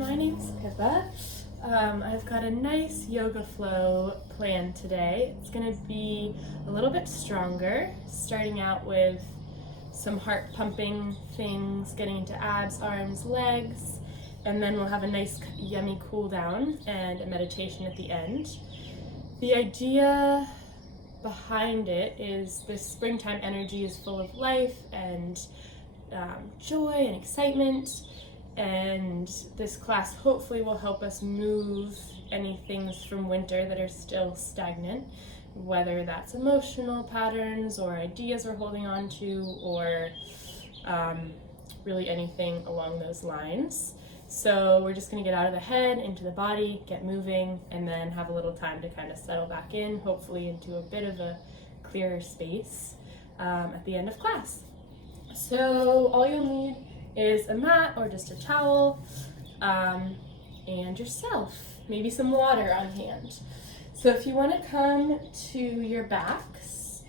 my name's Pippa. I've got a nice yoga flow planned today. It's going to be a little bit stronger, starting out with some heart pumping things, getting into abs, arms, legs, and then we'll have a nice yummy cool down and a meditation at the end. The idea behind it is this springtime energy is full of life and joy and excitement, and this class hopefully will help us move any things from winter that are still stagnant, whether that's emotional patterns or ideas we're holding on to, or really anything along those lines. So we're just going to get out of the head, into the body, get moving, and then have a little time to kind of settle back in, hopefully into a bit of a clearer space at the end of class. So all you'll need is a mat or just a towel, and yourself, maybe some water on hand. So if you want to come to your backs,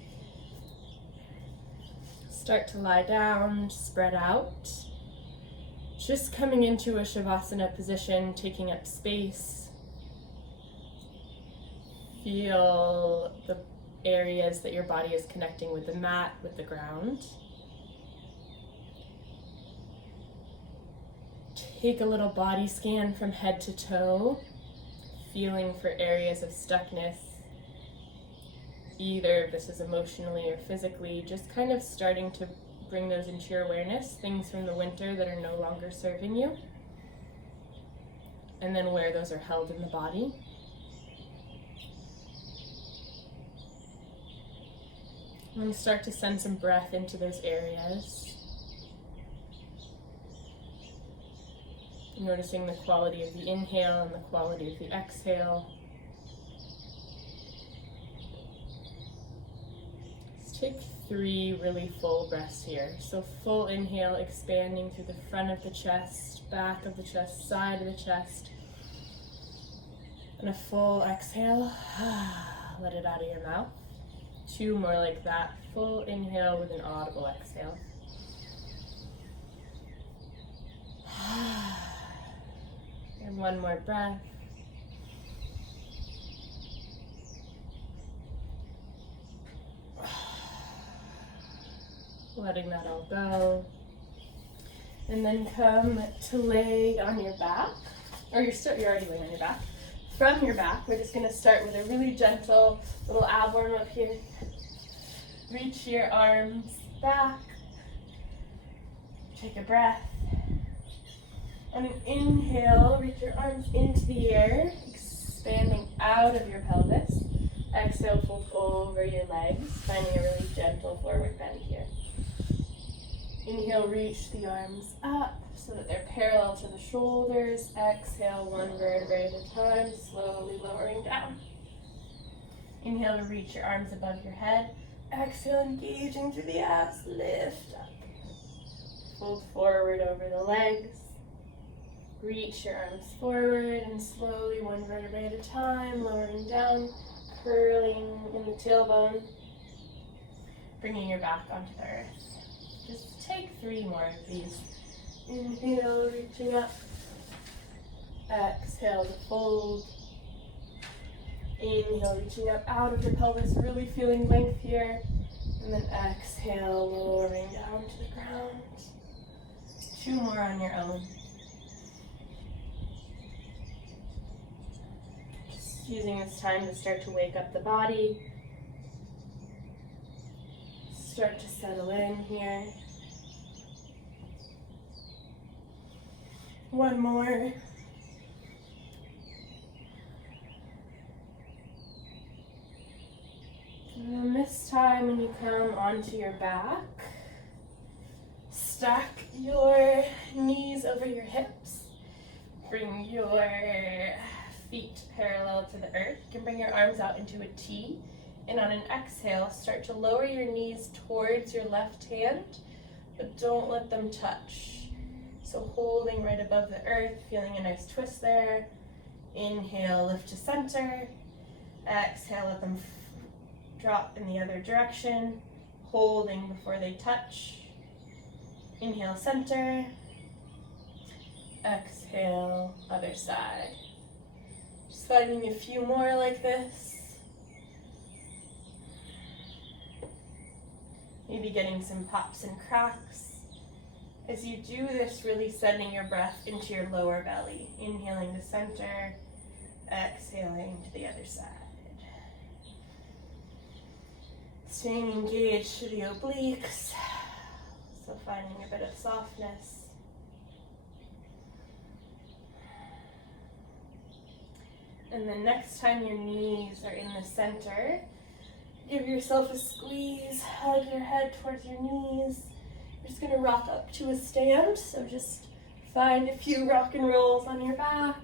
start to lie down, spread out, just coming into a Shavasana position, taking up space. Feel the areas that your body is connecting with the mat, with the ground. Take a little body scan from head to toe, feeling for areas of stuckness. Either this is emotionally or physically, just kind of starting to bring those into your awareness, things from the winter that are no longer serving you, and then where those are held in the body. And start to send some breath into those areas. Noticing the quality of the inhale and the quality of the exhale. Let's take 3 really full breaths here. So full inhale, expanding through the front of the chest, back of the chest, side of the chest. And a full exhale. Let it out of your mouth. 2 more like that. Full inhale with an audible exhale. And 1 more breath. Letting that all go. And then come to lay on your back, or you're already laying on your back. From your back, we're just going to start with a really gentle little ab warm up here. Reach your arms back. Take a breath. On an inhale, reach your arms into the air, expanding out of your pelvis. Exhale, fold over your legs, finding a really gentle forward bend here. Inhale, reach the arms up so that they're parallel to the shoulders. Exhale, 1 vertebrae at a time, slowly lowering down. Inhale to reach your arms above your head. Exhale, engaging through the abs, lift up. Fold forward over the legs. Reach your arms forward and slowly, 1 vertebrae at a time, lowering down, curling in the tailbone, bringing your back onto the earth. Just take 3 more of these. Inhale, reaching up. Exhale to fold. Inhale, reaching up out of your pelvis, really feeling length here. And then exhale, lowering down to the ground. 2 more on your own. Using this time to start to wake up the body, start to settle in here. 1 more. And then this time when you come onto your back, stack your knees over your hips. Bring your feet parallel to the earth. You can bring your arms out into a T, and on an exhale, start to lower your knees towards your left hand, but don't let them touch. So holding right above the earth, feeling a nice twist there. Inhale, lift to center. Exhale, let them drop in the other direction, holding before they touch. Inhale, center. Exhale, other side. Just finding a few more like this. Maybe getting some pops and cracks. As you do this, really sending your breath into your lower belly. Inhaling to center, exhaling to the other side. Staying engaged to the obliques, so finding a bit of softness. And then next time your knees are in the center, give yourself a squeeze, hug your head towards your knees. You're just going to rock up to a stand, so just find a few rock and rolls on your back.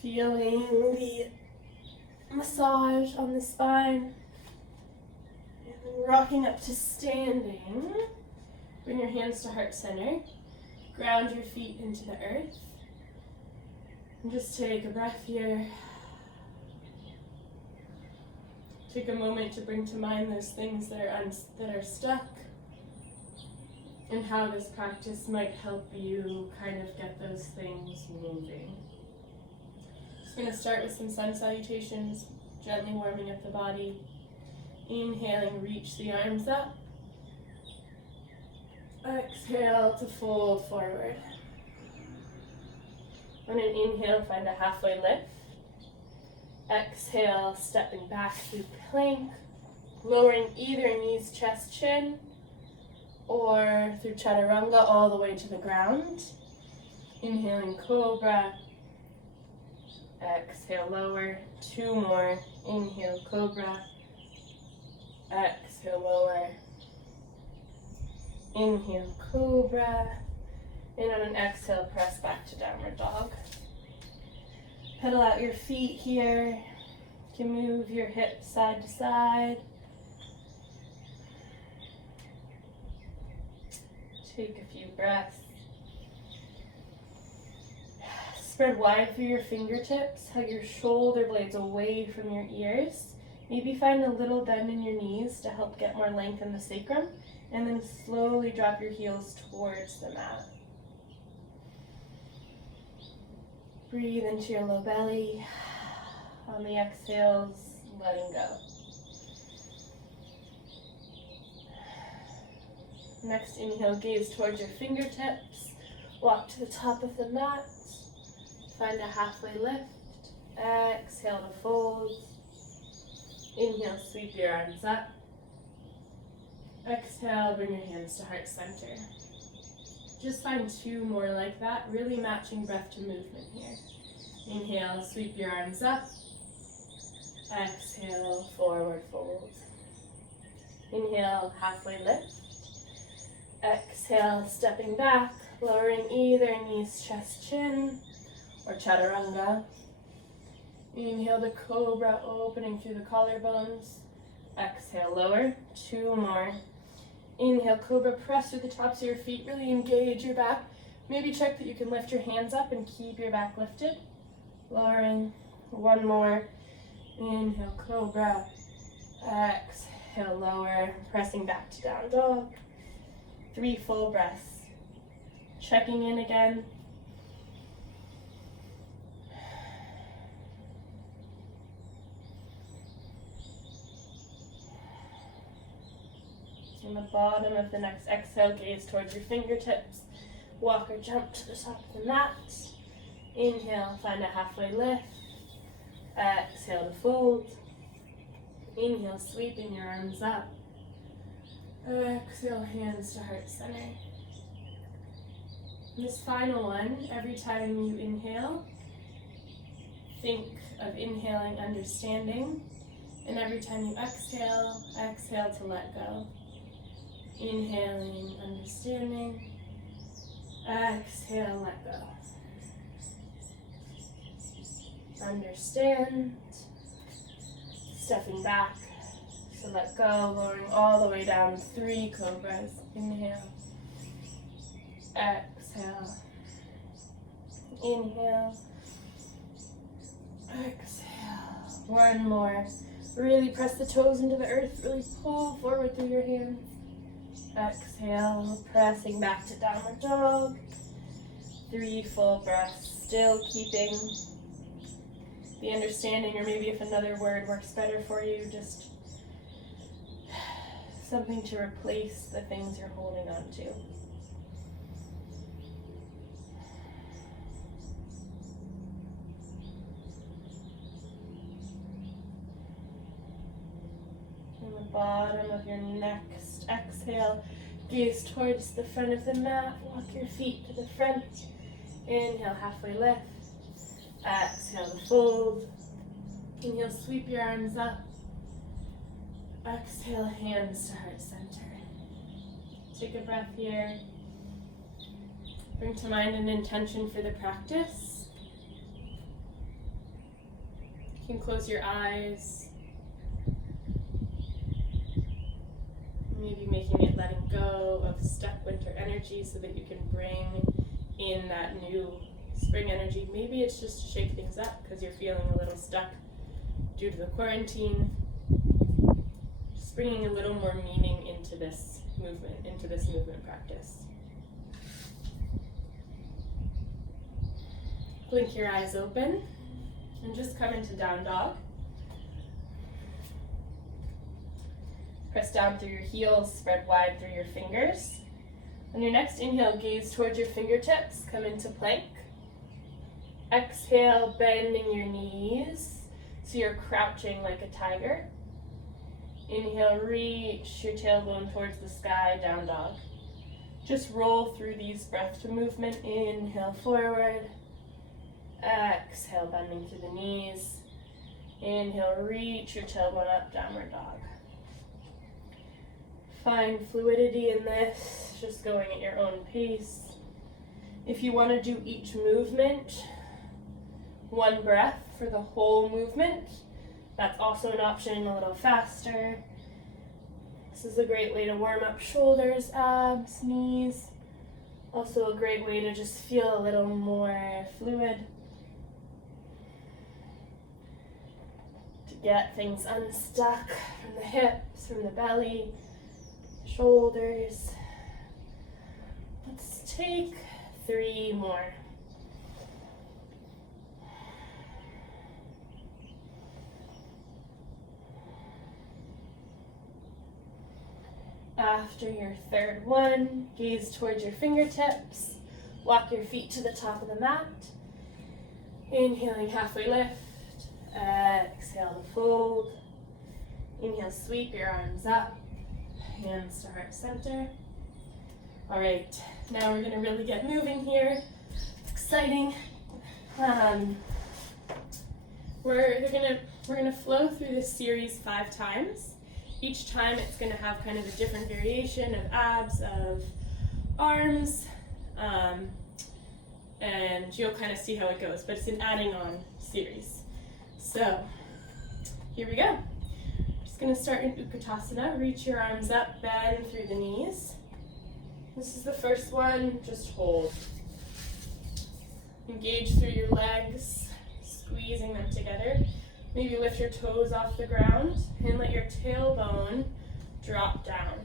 Feeling the massage on the spine. And then rocking up to standing. Bring your hands to heart center. Ground your feet into the earth. And just take a breath here. Take a moment to bring to mind those things that are stuck, and how this practice might help you kind of get those things moving. Just going to start with some sun salutations, gently warming up the body. Inhaling, reach the arms up. Exhale to fold forward. On an inhale, find a halfway lift. Exhale, stepping back through plank, lowering either knees, chest, chin, or through chaturanga all the way to the ground. Inhaling cobra. Exhale, lower. 2 more. Inhale, cobra. Exhale, lower. Inhale, cobra. And on an exhale, press back to downward dog. Pedal out your feet here. You can move your hips side to side. Take a few breaths. Spread wide through your fingertips. Hug your shoulder blades away from your ears. Maybe find a little bend in your knees to help get more length in the sacrum. And then slowly drop your heels towards the mat. Breathe into your low belly. On the exhales, letting go. Next inhale, gaze towards your fingertips. Walk to the top of the mat. Find a halfway lift. Exhale to fold. Inhale, sweep your arms up. Exhale, bring your hands to heart center. Just find 2 more like that, really matching breath to movement here. Inhale, sweep your arms up. Exhale, forward fold. Inhale, halfway lift. Exhale, stepping back, lowering either knees, chest, chin, or chaturanga. Inhale to cobra, opening through the collarbones. Exhale, lower. 2 more. Inhale, cobra, press through the tops of your feet, really engage your back. Maybe check that you can lift your hands up and keep your back lifted. Lowering, 1 more. Inhale, cobra. Exhale, lower, pressing back to down dog. 3 full breaths. Checking in again. On the bottom of the next exhale, gaze towards your fingertips. Walk or jump to the top of the mat. Inhale, find a halfway lift. Exhale to fold. Inhale, sweeping your arms up. Exhale, hands to heart center. And this final one, every time you inhale, think of inhaling understanding. And every time you exhale, exhale to let go. Inhaling, understanding. Exhale, let go. Understand. Stepping back. So let go, lowering all the way down. 3 cobras. Inhale. Exhale. Inhale. Exhale. 1 more. Really press the toes into the earth. Really pull forward through your hands. Exhale, pressing back to downward dog. 3 full breaths, still keeping the understanding, or maybe if another word works better for you, just something to replace the things you're holding on to. From the bottom of your next exhale, gaze towards the front of the mat, walk your feet to the front. Inhale, halfway lift. Exhale to fold. Inhale, sweep your arms up. Exhale, hands to heart center. Take a breath here. Bring to mind an intention for the practice. You can close your eyes. Maybe making it letting go of stuck winter energy so that you can bring in that new spring energy. Maybe it's just to shake things up because you're feeling a little stuck due to the quarantine. Just bringing a little more meaning into this movement practice. Blink your eyes open and just come into down dog. Press down through your heels, spread wide through your fingers. On your next inhale, gaze towards your fingertips, come into plank. Exhale, bending your knees so you're crouching like a tiger. Inhale, reach your tailbone towards the sky, down dog. Just roll through these breath to movement. Inhale, forward. Exhale, bending through the knees. Inhale, reach your tailbone up, downward dog. Find fluidity in this, just going at your own pace. If you want to do each movement, one breath for the whole movement, that's also an option, a little faster. This is a great way to warm up shoulders, abs, knees. Also a great way to just feel a little more fluid. To get things unstuck from the hips, from the belly, shoulders. Let's take 3 more. After your third one, gaze towards your fingertips. Walk your feet to the top of the mat. Inhaling, halfway lift. Exhale to fold. Inhale, sweep your arms up. Hands to heart center. All right, now we're gonna really get moving here. It's exciting. We're gonna flow through this series 5 times. Each time it's gonna have kind of a different variation of abs, of arms, and you'll kind of see how it goes, but it's an adding on series. So, here we go. Going to start in Utkatasana. Reach your arms up, bend through the knees. This is the first one, just hold. Engage through your legs, squeezing them together. Maybe lift your toes off the ground and let your tailbone drop down.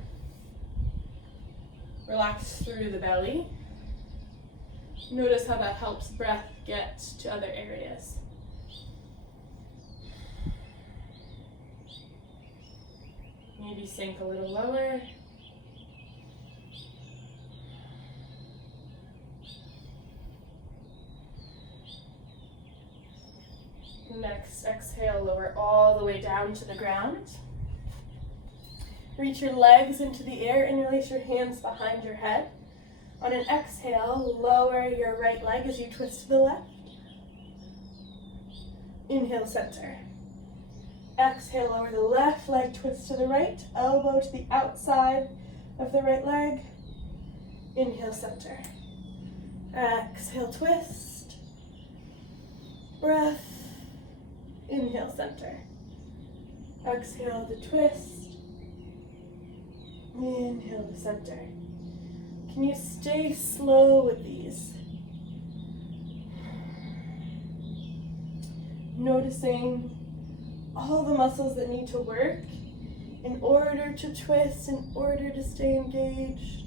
Relax through the belly. Notice how that helps breath get to other areas. Maybe sink a little lower. Next, exhale, lower all the way down to the ground. Reach your legs into the air and release your hands behind your head. On an exhale, lower your right leg as you twist to the left. Inhale, center. Exhale, lower the left leg, twist to the right, elbow to the outside of the right leg. Inhale, center. Exhale, twist. Breath. Inhale, center. Exhale to twist. Inhale to center. Can you stay slow with these? Noticing all the muscles that need to work in order to twist, in order to stay engaged.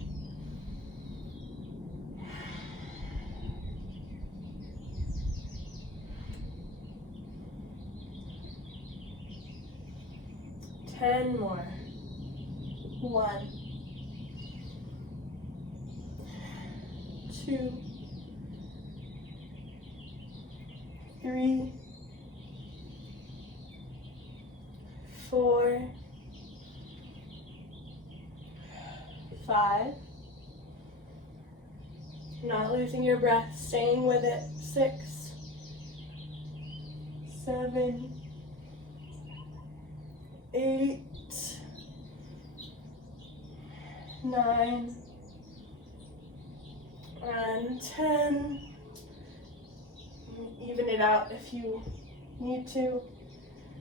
Ten more. 1, 2, 3, 4, 5. Not losing your breath, staying with it. 6, 7, 8, 9, and 10. Even it out if you need to.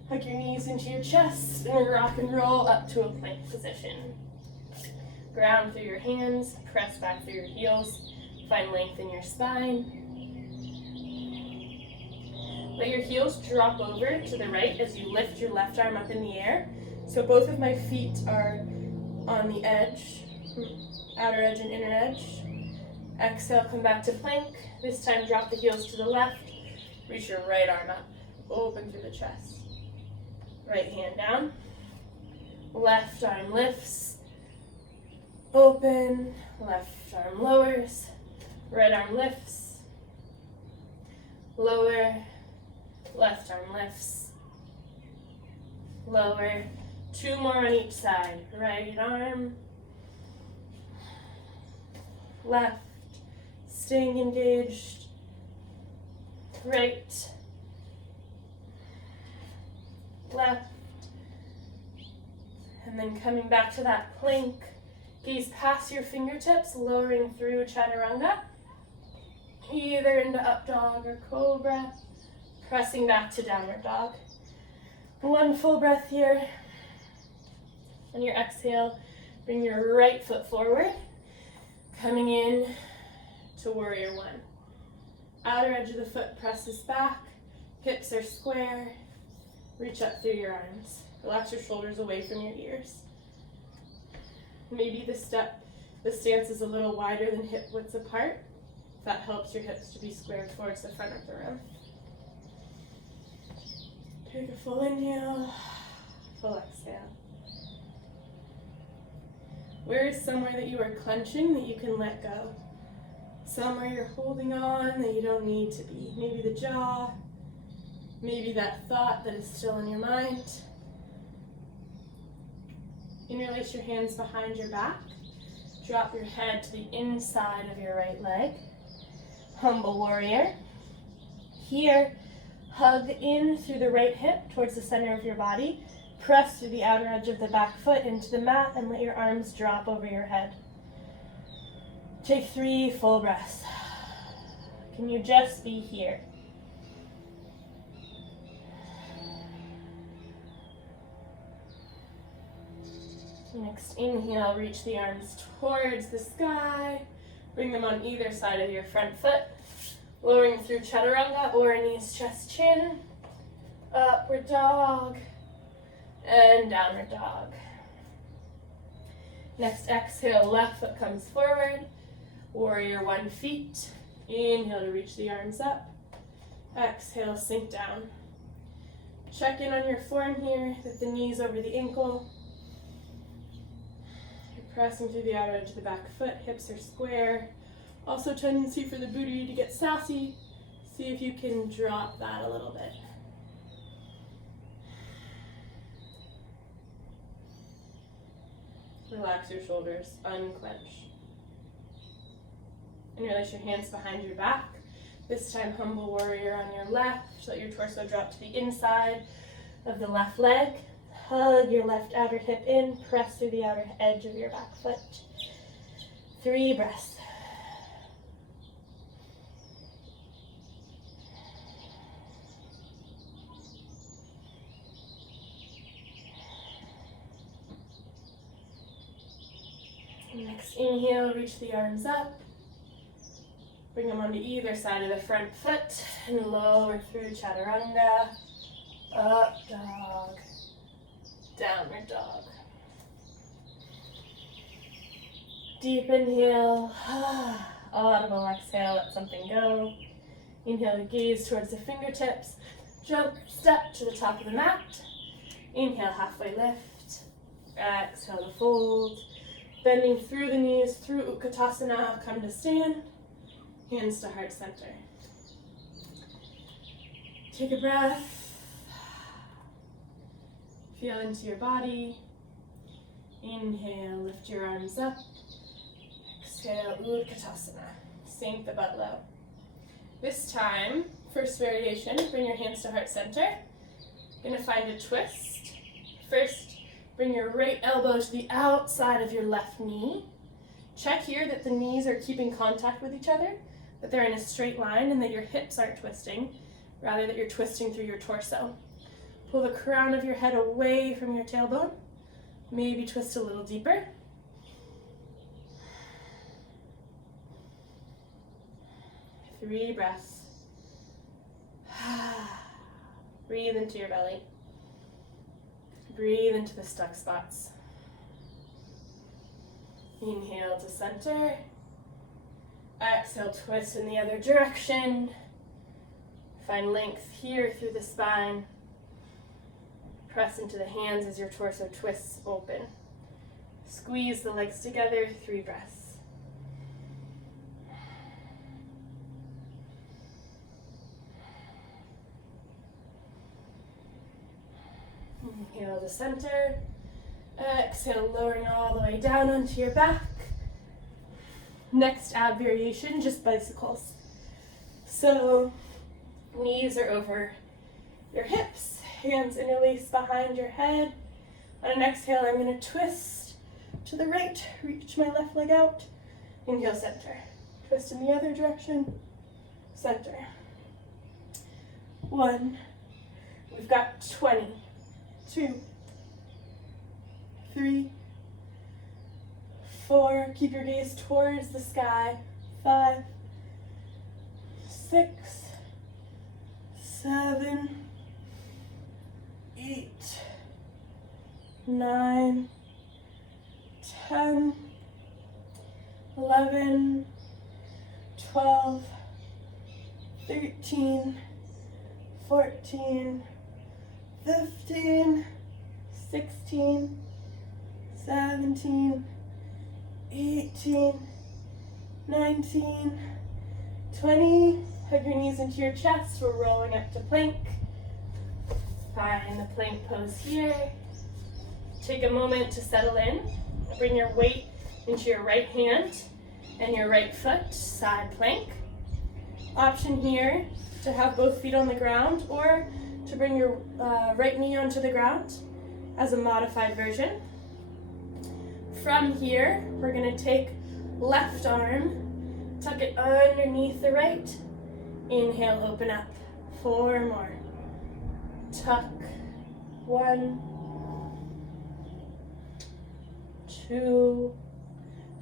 Hug your knees into your chest and rock and roll up to a plank position. Ground through your hands, press back through your heels, find length in your spine. Let your heels drop over to the right as you lift your left arm up in the air. So both of my feet are on the edge, outer edge and inner edge. Exhale, come back to plank. This time drop the heels to the left. Reach your right arm up, open through the chest. Right hand down. Left arm lifts, open. Left arm lowers. Right arm lifts, lower. Left arm lifts, lower. 2 more on each side. Right arm, left, staying engaged. Right, left, and then coming back to that plank. Gaze past your fingertips, lowering through chaturanga, either into up dog or cobra, pressing back to downward dog. 1 full breath here. On your exhale, bring your right foot forward, coming in to warrior 1. Outer edge of the foot presses back, hips are square, reach up through your arms. Relax your shoulders away from your ears. Maybe the stance is a little wider than hip widths apart. That helps your hips to be squared towards the front of the room. Take a full inhale, full exhale. Where is somewhere that you are clenching that you can let go? Somewhere you're holding on that you don't need to be. Maybe the jaw, maybe that thought that is still in your mind. Interlace your hands behind your back. Drop your head to the inside of your right leg. Humble warrior. Here, hug in through the right hip towards the center of your body. Press through the outer edge of the back foot into the mat and let your arms drop over your head. Take 3 full breaths. Can you just be here? Next inhale, reach the arms towards the sky. Bring them on either side of your front foot. Lowering through chaturanga or knees, chest, chin. Upward dog and downward dog. Next exhale, left foot comes forward. Warrior 1 feet. Inhale to reach the arms up. Exhale, sink down. Check in on your form here, with the knees over the ankle. You're pressing through the outer edge of the back foot, hips are square. Also tendency for the booty to get sassy. See if you can drop that a little bit. Relax your shoulders, unclench. Interlace your hands behind your back. This time, humble warrior on your left. Let your torso drop to the inside of the left leg. Hug your left outer hip in. Press through the outer edge of your back foot. 3 breaths. Next inhale, reach the arms up. Bring them onto either side of the front foot and lower through chaturanga. Up dog, downward dog. Deep inhale, audible exhale, let something go. Inhale, gaze towards the fingertips, jump, step to the top of the mat. Inhale, halfway lift. Exhale to fold. Bending through the knees, through Utkatasana, come to stand. Hands to heart center. Take a breath. Feel into your body. Inhale, lift your arms up. Exhale, Utkatasana. Sink the butt low. This time, first variation, bring your hands to heart center. Gonna find a twist. First, bring your right elbow to the outside of your left knee. Check here that the knees are keeping contact with each other, that they're in a straight line, and that your hips aren't twisting, rather that you're twisting through your torso. Pull the crown of your head away from your tailbone. Maybe twist a little deeper. Three breaths. Breathe into your belly. Breathe into the stuck spots. Inhale to center. Exhale, twist in the other direction. Find length here through the spine. Press into the hands as your torso twists open. Squeeze the legs together, 3 breaths. Inhale to center. Exhale, lowering all the way down onto your back. Next ab variation, just bicycles. So, knees are over your hips, hands interlace behind your head. On an exhale, I'm going to twist to the right, reach my left leg out. Inhale, center. Twist in the other direction, center. 1. We've got 20. 2, 3, 4, keep your gaze towards the sky. 5, 6, 7, 8, 9, 10, 11, 12, 13, 14, 15, 16, 17, 18, 19, 20. Hug your knees into your chest. We're rolling up to plank. Find the plank pose here. Take a moment to settle in. Bring your weight into your right hand and your right foot, side plank. Option here to have both feet on the ground or to bring your right knee onto the ground as a modified version. From here, we're going to take left arm, tuck it underneath the right. Inhale, open up. 4 more. Tuck. 1, 2.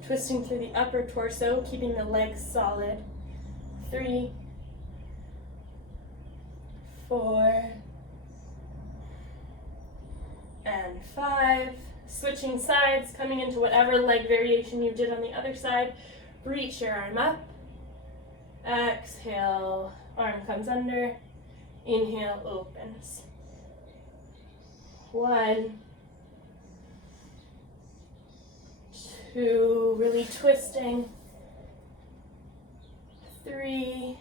Twisting through the upper torso, keeping the legs solid. 3, 4, and 5. Switching sides, coming into whatever leg variation you did on the other side. Reach your arm up. Exhale, arm comes under. Inhale, opens. 1, 2, really twisting. 3,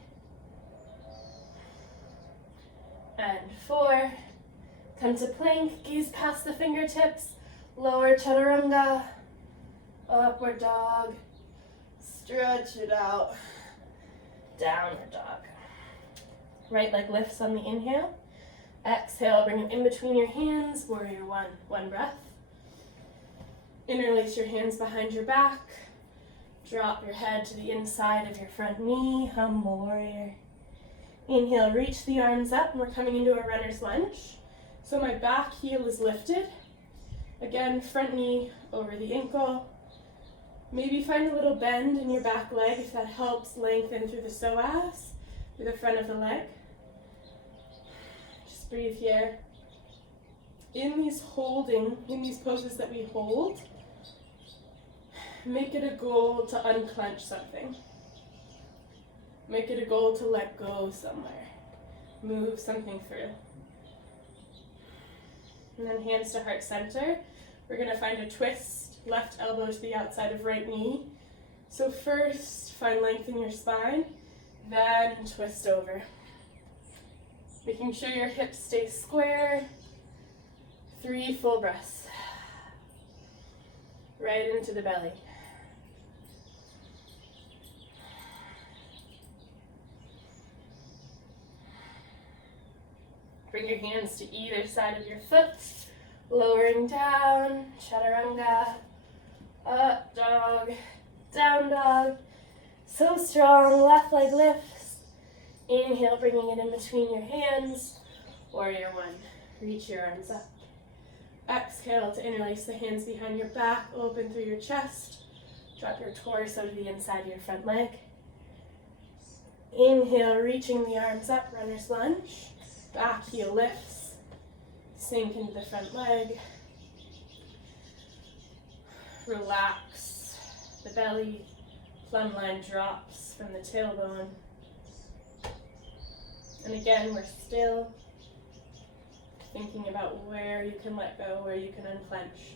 and 4. Come to plank, gaze past the fingertips, lower chaturanga, upward dog, stretch it out, downward dog. Right leg lifts on the inhale. Exhale, bring it in between your hands, warrior 1. 1 breath. Interlace your hands behind your back. Drop your head to the inside of your front knee, humble warrior. Inhale, reach the arms up, and we're coming into a runner's lunge. So my back heel is lifted. Again, front knee over the ankle. Maybe find a little bend in your back leg if that helps lengthen through the psoas, through the front of the leg. Just breathe here. In these poses that we hold, make it a goal to unclench something. Make it a goal to let go somewhere. Move something through. And then hands to heart center. We're going to find a twist, left elbow to the outside of right knee. So first, find length in your spine, then twist over. Making sure your hips stay square. 3 full breaths. Right into the belly. Bring your hands to either side of your foot, lowering down, chaturanga, up dog, down dog. So strong, left leg lifts. Inhale, bringing it in between your hands. Warrior one, reach your arms up. Exhale to interlace the hands behind your back, open through your chest. Drop your torso to the inside of your front leg. Inhale, reaching the arms up, runner's lunge. Back heel lifts, sink into the front leg. Relax the belly, plumb line drops from the tailbone. And again, we're still thinking about where you can let go, where you can unclench.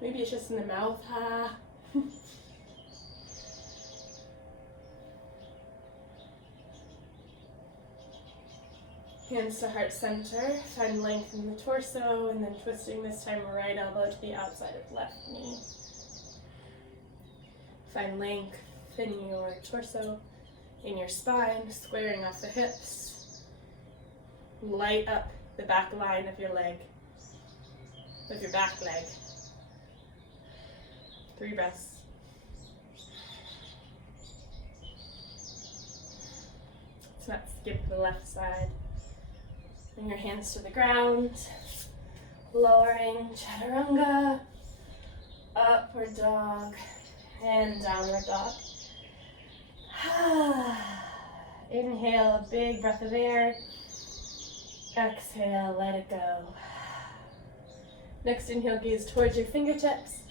Maybe it's just in the mouth, ha. Hands to heart center, find length in the torso, and then twisting this time right elbow to the outside of left knee. Find length in your torso, in your spine, squaring off the hips. Light up the back line of your leg, of your back leg. 3 breaths. Let's not skip the left side. Bring your hands to the ground, lowering chaturanga, upward dog, and downward dog. Inhale, a big breath of air. Exhale, let it go. Next inhale, gaze towards your fingertips.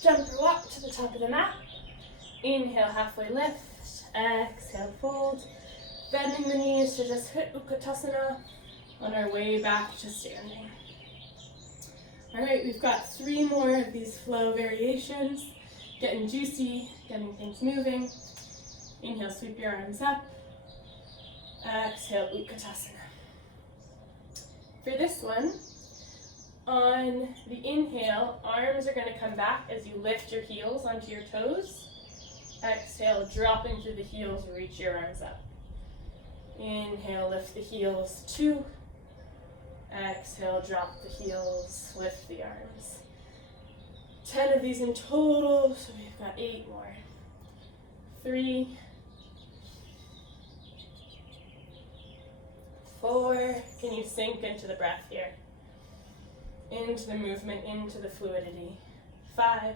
Jump or walk to the top of the mat. Inhale, halfway lift. Exhale, fold. Bending the knees to just hit Utkatasana. On our way back to standing. All right, we've got 3 more of these flow variations. Getting juicy, getting things moving. Inhale, sweep your arms up. Exhale, Utkatasana. For this one, on the inhale, arms are going to come back as you lift your heels onto your toes. Exhale, dropping through the heels, reach your arms up. Inhale, lift the heels, 2. Exhale, drop the heels, lift the arms. 10 of these in total, so we've got 8 more. 3, 4, can you sink into the breath here? Into the movement, into the fluidity. 5,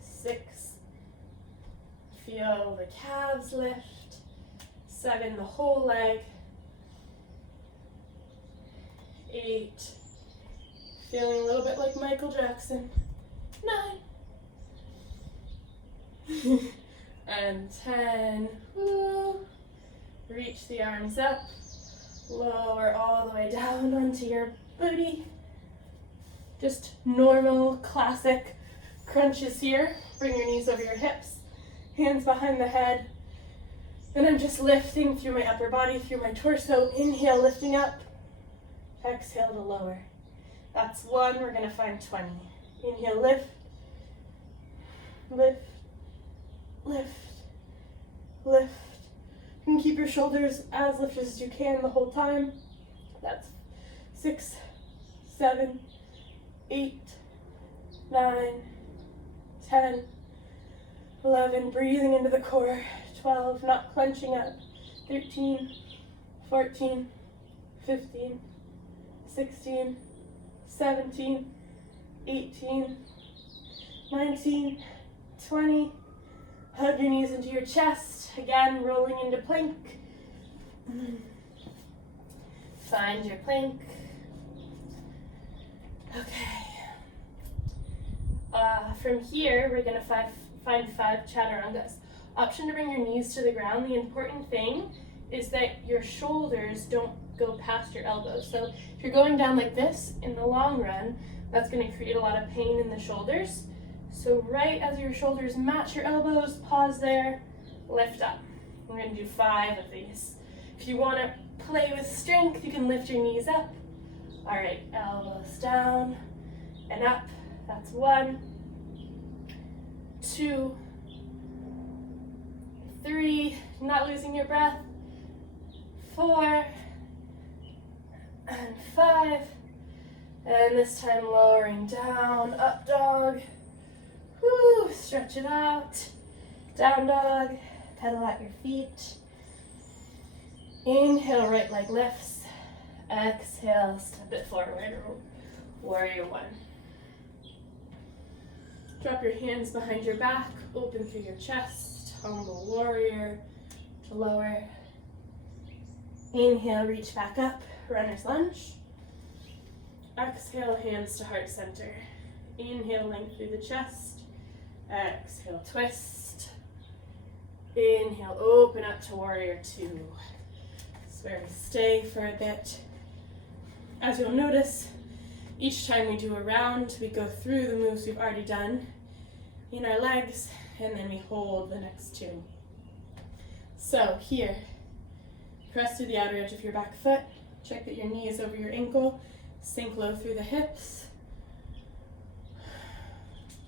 6, feel the calves lift. 7, the whole leg. 8, feeling a little bit like Michael Jackson. 9, and 10, woo. Reach the arms up, lower all the way down onto your booty. Just normal, classic crunches here. Bring your knees over your hips, hands behind the head. And I'm just lifting through my upper body, through my torso. Inhale, lifting up. Exhale to lower. That's 1. We're going to find 20. Inhale, lift. Lift. Lift. Lift. You can keep your shoulders as lifted as you can the whole time. That's 6, 7, 8, 9, 10, 11. Breathing into the core. 12, not clenching up. 13, 14, 15, 16, 17, 18, 19, 20. Hug your knees into your chest. Again, rolling into plank. Find your plank. Okay. From here, we're going to find 5 chaturangas. Option to bring your knees to the ground. The important thing is that your shoulders don't go past your elbows. So if you're going down like this, in the long run, that's going to create a lot of pain in the shoulders. So right as your shoulders match your elbows, pause there, lift up. We're going to do 5 of these. If you want to play with strength, you can lift your knees up. All right, elbows down and up. That's 1, 2, 3, not losing your breath, 4, and 5, and this time lowering down, up dog, whoo, stretch it out, down dog, pedal at your feet, inhale, right leg lifts, exhale, step it forward, warrior 1. Drop your hands behind your back, open through your chest, humble warrior to lower. Inhale, reach back up, runner's lunge. Exhale, hands to heart center. Inhale, length through the chest. Exhale, twist. Inhale, open up to warrior 2. This is where we stay for a bit. As you'll notice, each time we do a round, we go through the moves we've already done in our legs, and then we hold the next 2. So here, press through the outer edge of your back foot. Check that your knee is over your ankle. Sink low through the hips.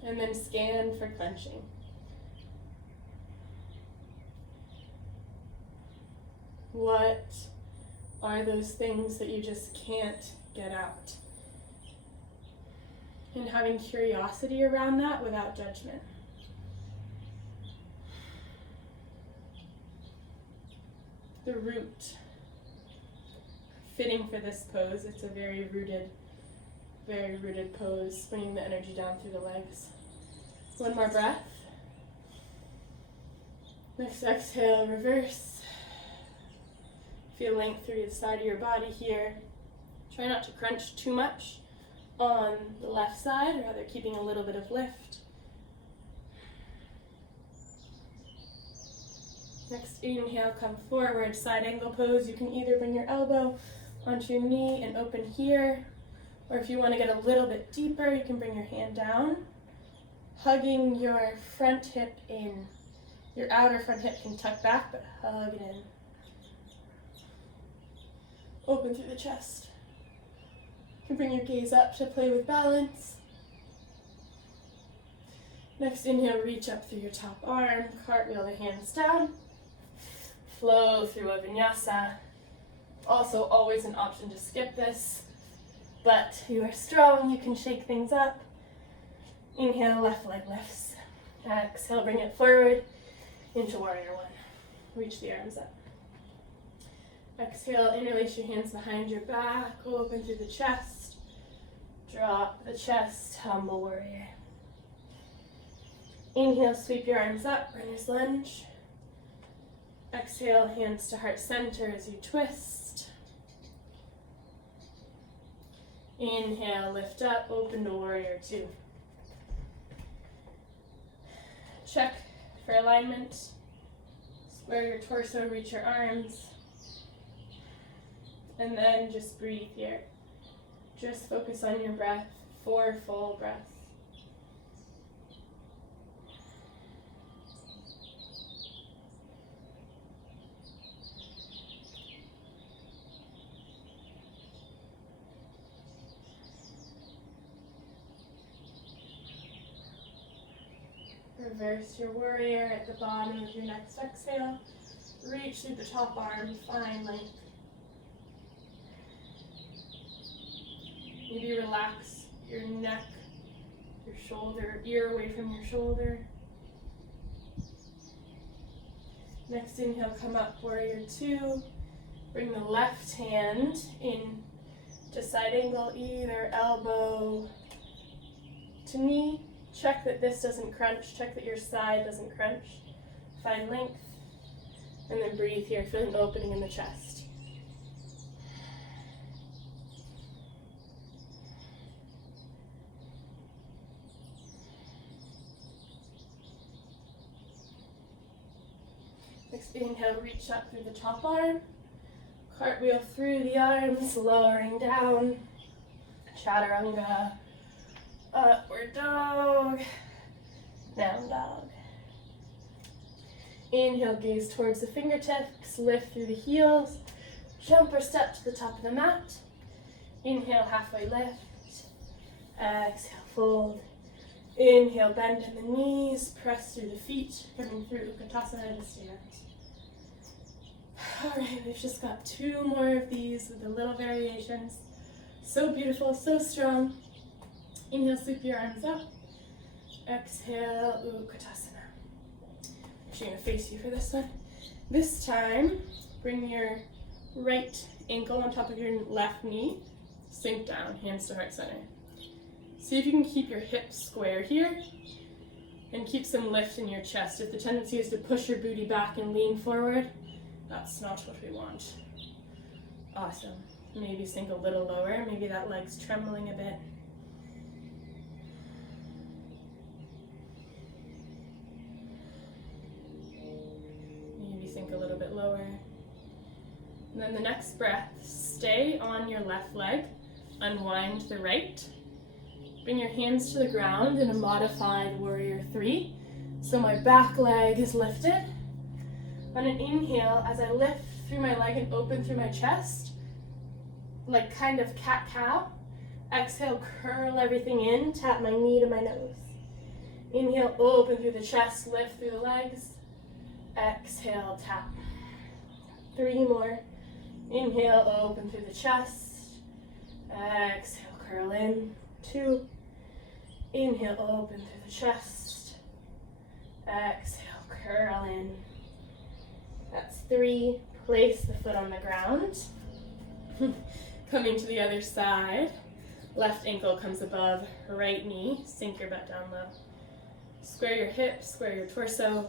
And then scan for clenching. What are those things that you just can't get out? And having curiosity around that without judgment. The root. Fitting for this pose, it's a very rooted pose, bringing the energy down through the legs. 1 more breath. Next exhale, reverse. Feel length through the side of your body here. Try not to crunch too much on the left side, rather keeping a little bit of lift. Next inhale, come forward, side angle pose. You can either bring your elbow onto your knee and open here, or if you want to get a little bit deeper, you can bring your hand down, hugging your front hip in. Your outer front hip can tuck back, but hug it in. Open through the chest. You can bring your gaze up to play with balance. Next inhale, reach up through your top arm, cartwheel the hands down, flow through a vinyasa. Also, always an option to skip this, but you are strong, you can shake things up. Inhale, left leg lifts. Exhale, bring it forward into warrior 1. Reach the arms up. Exhale, interlace your hands behind your back, open through the chest. Drop the chest, humble warrior. Inhale, sweep your arms up, runner's lunge. Exhale, hands to heart center as you twist. Inhale, lift up, open to warrior 2. Check for alignment. Square your torso, reach your arms. And then just breathe here. Just focus on your breath, 4 full breaths. Reverse your warrior at the bottom of your next exhale. Reach through the top arm, find length. Maybe relax your neck, your shoulder, ear away from your shoulder. Next inhale, come up, warrior 2. Bring the left hand in to side angle, either elbow to knee. Check that this doesn't crunch, check that your side doesn't crunch. Find length, and then breathe here, feel an opening in the chest. Next inhale, reach up through the top arm. Cartwheel through the arms, lowering down. Chaturanga. Upward dog. Down dog. Inhale, gaze towards the fingertips, lift through the heels. Jump or step to the top of the mat. Inhale, halfway lift. Exhale, fold. Inhale, bend in the knees, press through the feet, coming through Utkatasana to stand. All right, we've just got 2 more of these with the little variations. So beautiful, so strong. Inhale, sweep your arms up. Exhale, Utkatasana. I'm actually going to face you for this one. This time, bring your right ankle on top of your left knee. Sink down, hands to heart center. See if you can keep your hips square here and keep some lift in your chest. If the tendency is to push your booty back and lean forward, that's not what we want. Awesome. Maybe sink a little lower. Maybe that leg's trembling a bit. Maybe sink a little bit lower. And then the next breath, stay on your left leg. Unwind the right. Bring your hands to the ground in a modified warrior 3. So my back leg is lifted. On an inhale, as I lift through my leg and open through my chest, like kind of cat-cow. Exhale, curl everything in, tap my knee to my nose. Inhale, open through the chest, lift through the legs. Exhale, tap. 3 more. Inhale, open through the chest. Exhale, curl in. 2. Inhale, open through the chest. Exhale, curl in. That's 3. Place the foot on the ground. Coming to the other side. Left ankle comes above right knee. Sink your butt down low. Square your hips, square your torso.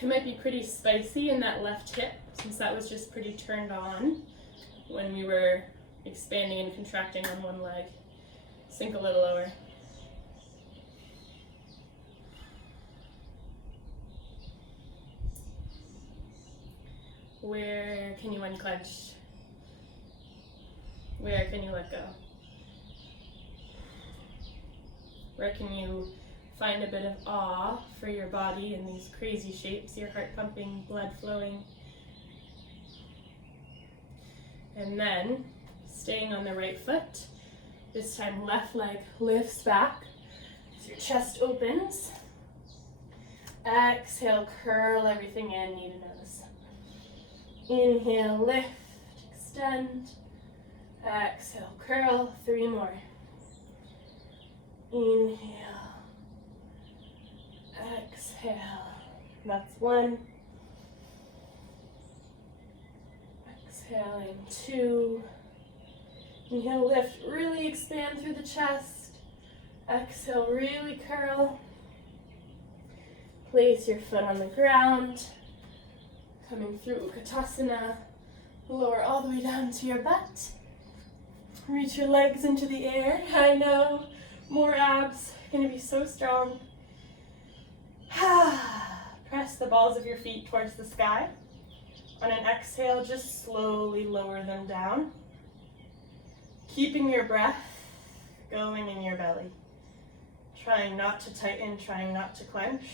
It might be pretty spicy in that left hip, since that was just pretty turned on when we were expanding and contracting on one leg. Sink a little lower. Where can you unclench? Where can you let go? Where can you find a bit of awe for your body in these crazy shapes, your heart pumping, blood flowing? And then, staying on the right foot, this time left leg lifts back as your chest opens. Exhale, curl everything in, knee to nose. Inhale, lift, extend. Exhale, curl. 3 more. Inhale. Exhale. That's 1. Exhaling, 2. Inhale, lift, really expand through the chest. Exhale, really curl. Place your foot on the ground. Coming through Utkatasana. Lower all the way down to your butt. Reach your legs into the air. I know, more abs, gonna be so strong. Press the balls of your feet towards the sky. On an exhale, just slowly lower them down. Keeping your breath going in your belly. Trying not to tighten, trying not to clench.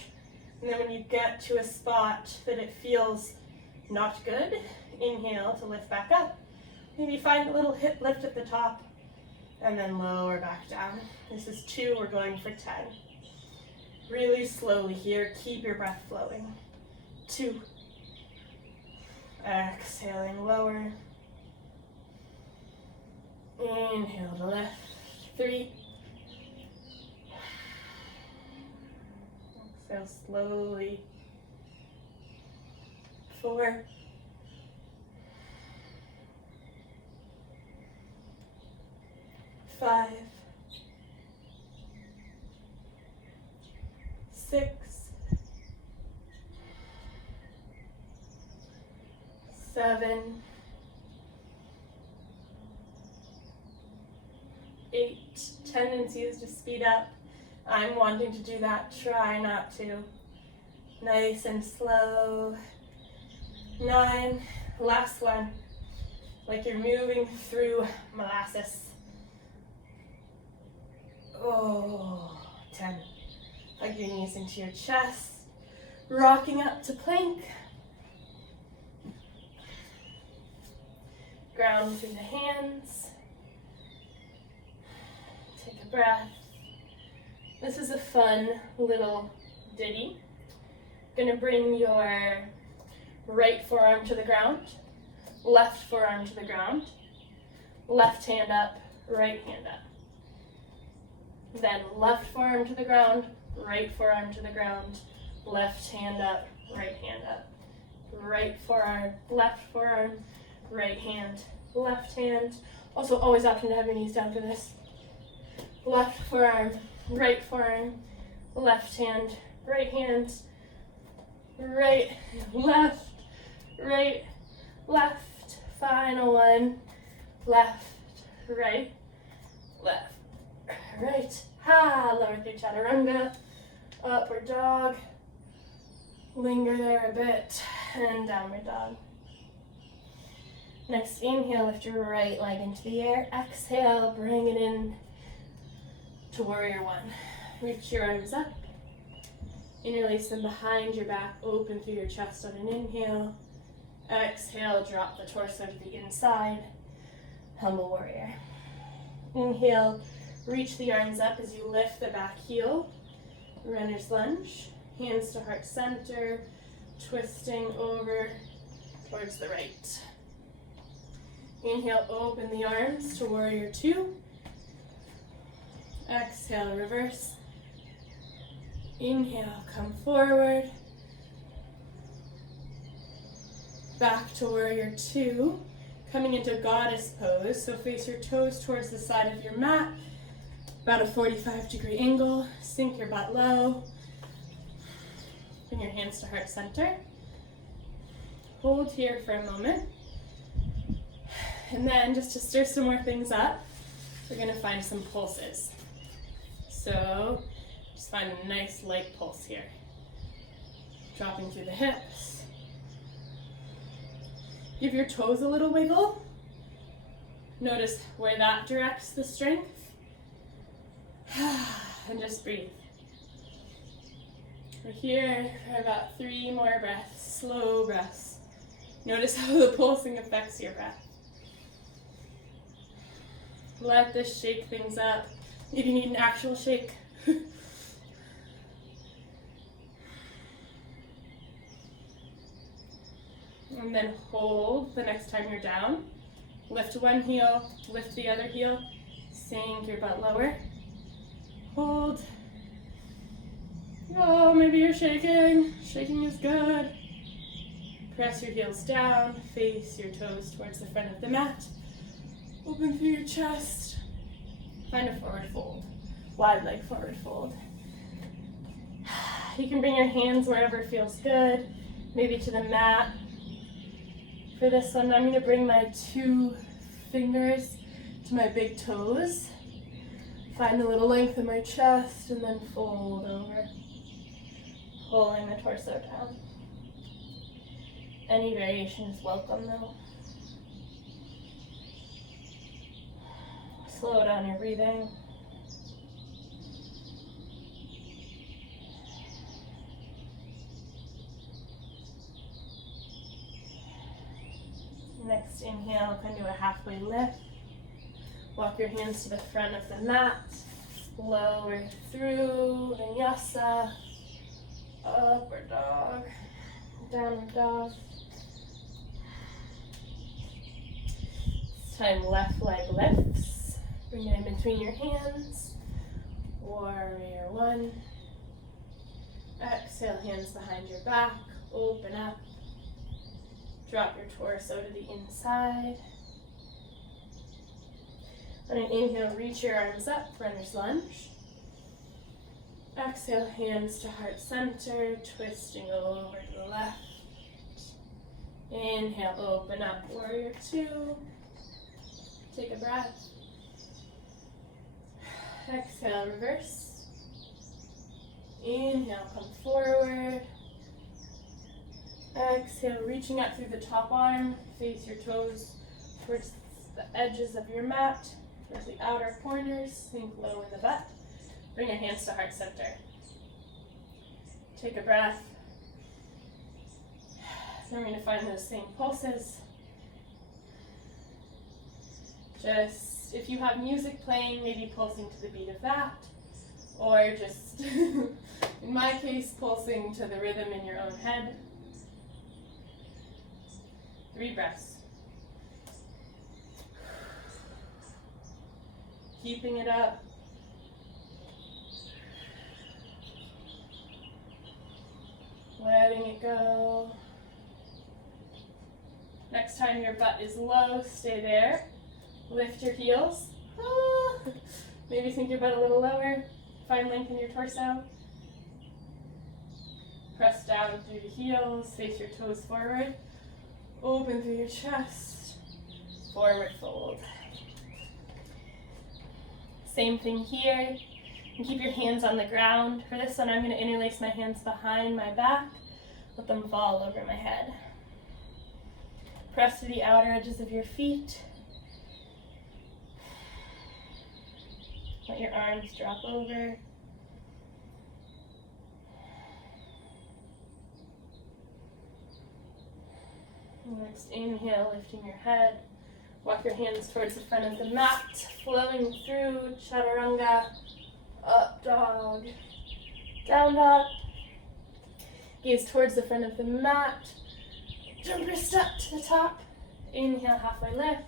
And then when you get to a spot that it feels not good, inhale to lift back up. Maybe find a little hip lift at the top and then lower back down. This is 2, we're going for 10. Really slowly here, keep your breath flowing. 2. Exhaling, lower. Inhale to lift. 3. Exhale slowly. 4. 5. 6. 7. 8. Tendency is to speed up. I'm wanting to do that. Try not to. Nice and slow. 9. Last one. Like you're moving through molasses. Oh, 10. Hug your knees into your chest. Rocking up to plank. Ground through the hands. Take a breath. This is a fun little ditty. Gonna bring your right forearm to the ground, left forearm to the ground, left hand up, right hand up. Then left forearm to the ground, right forearm to the ground, left hand up, right hand up. Right forearm, left forearm, right hand, left hand. Also always option to have your knees down for this. Left forearm, right forearm, left hand, right hand, right, left, right, left. Final one. Left, right, left, right. Ha! Lower through chaturanga. Upward dog. Linger there a bit. And downward dog. Next inhale, lift your right leg into the air. Exhale, bring it in to warrior one. Reach your arms up. Interlace them behind your back, open through your chest on an inhale. Exhale, drop the torso to the inside. Humble warrior. Inhale, reach the arms up as you lift the back heel. Runner's lunge. Hands to heart center, twisting over towards the right. Inhale, open the arms to warrior two. Exhale, reverse. Inhale, come forward. Back to warrior two. Coming into goddess pose, so face your toes towards the side of your mat. About a 45-degree angle. Sink your butt low. Bring your hands to heart center. Hold here for a moment. And then, just to stir some more things up, we're going to find some pulses. So, just find a nice light pulse here. Dropping through the hips. Give your toes a little wiggle. Notice where that directs the strength. And just breathe. We're here for about 3 more breaths, slow breaths. Notice how the pulsing affects your breath. Let this shake things up. Maybe you need an actual shake. And then hold the next time you're down. Lift one heel, lift the other heel. Sink your butt lower. Hold. Oh, maybe you're shaking. Shaking is good. Press your heels down. Face your toes towards the front of the mat. Open through your chest. Find a forward fold. Wide leg forward fold. You can bring your hands wherever feels good. Maybe to the mat. For this one, I'm going to bring my 2 fingers to my big toes. Find a little length in my chest and then fold over. Pulling the torso down. Any variation is welcome though. Slow down your breathing. Next inhale, come to a halfway lift. Walk your hands to the front of the mat. Lower through vinyasa. Upward dog. Downward dog. This time left leg lifts. Bring it in between your hands. Warrior one. Exhale, hands behind your back. Open up. Drop your torso to the inside. On an inhale, reach your arms up, runner's lunge. Exhale, hands to heart center, twisting over to the left. Inhale, open up, warrior two. Take a breath. Exhale, reverse. Inhale, come forward. Exhale, reaching up through the top arm, face your toes towards the edges of your mat, towards the outer corners, sink low in the butt. Bring your hands to heart center. Take a breath. Then we're going to find those same pulses. Just, if you have music playing, maybe pulsing to the beat of that, or just, in my case, pulsing to the rhythm in your own head. 3 breaths. Keeping it up. Letting it go. Next time your butt is low, stay there. Lift your heels. Maybe sink your butt a little lower. Find length in your torso. Press down through the heels. Face your toes forward. Open through your chest. Forward fold. Same thing here. And keep your hands on the ground. For this one, I'm going to interlace my hands behind my back. Let them fall over my head. Press to the outer edges of your feet. Let your arms drop over. Next, inhale, lifting your head. Walk your hands towards the front of the mat, flowing through chaturanga, up dog, down dog. Gaze towards the front of the mat. Jumper step to the top. Inhale, halfway lift.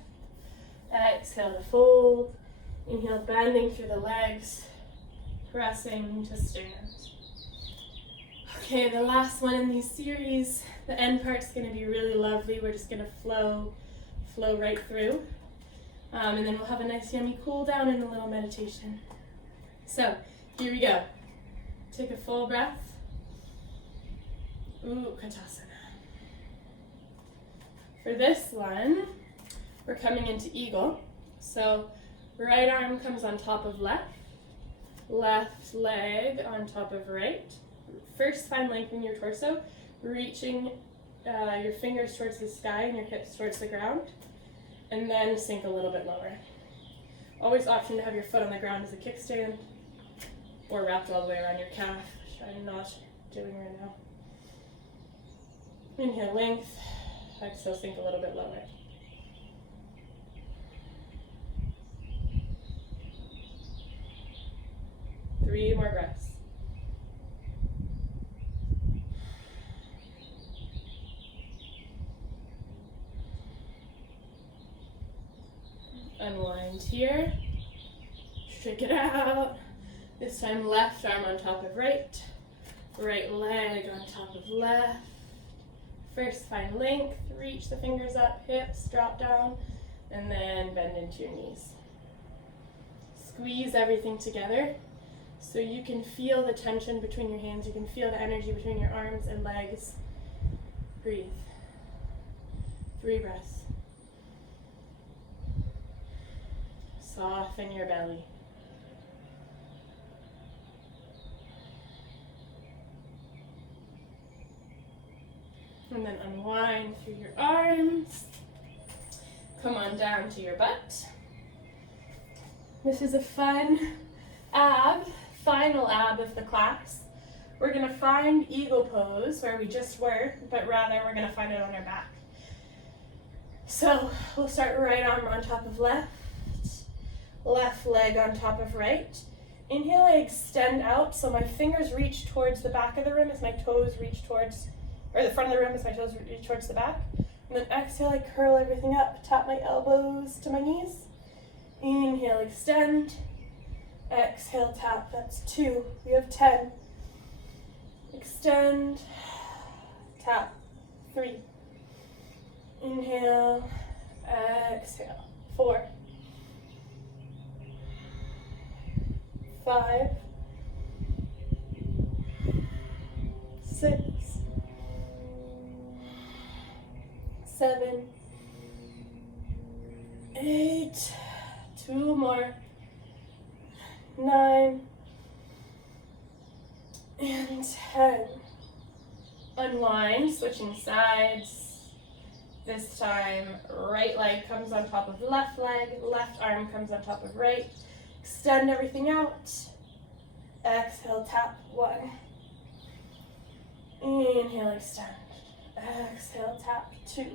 Exhale to fold. Inhale, bending through the legs, pressing to stand. Okay, the last one in these series. The end part's going to be really lovely. We're just going to flow right through. And then we'll have a nice yummy cool down and a little meditation. So, here we go. Take a full breath. Utkatasana. For this one, we're coming into eagle. So, right arm comes on top of left. Left leg on top of right. First, find length in your torso, reaching your fingers towards the sky and your hips towards the ground, and then sink a little bit lower. Always option to have your foot on the ground as a kickstand, or wrapped all the way around your calf, which I'm not doing right now. Inhale, length. Exhale, sink a little bit lower. Three more breaths. Unwind here. Shake it out. This time left arm on top of right. Right leg on top of left. First find length. Reach the fingers up, hips drop down, and then bend into your knees. Squeeze everything together so you can feel the tension between your hands. You can feel the energy between your arms and legs. Breathe. 3 breaths. Soften your belly. And then unwind through your arms. Come on down to your butt. This is a fun final ab of the class. We're going to find eagle pose where we just were, but rather we're going to find it on our back. So we'll start right arm on top of left. Left leg on top of right. Inhale, I extend out so my fingers reach towards the back of the room as my toes reach towards, or the front of the room as my toes reach towards the back. And then exhale, I curl everything up, tap my elbows to my knees. Inhale, extend. Exhale, tap. That's 2. We have 10. Extend. Tap. 3. Inhale. Exhale. 4. 5. 6. 7. 8. 2 more. 9. And 10. Unwind, switching sides. This time, right leg comes on top of left leg, left arm comes on top of right. Extend everything out. Exhale, tap 1. Inhale, extend. Exhale, tap 2.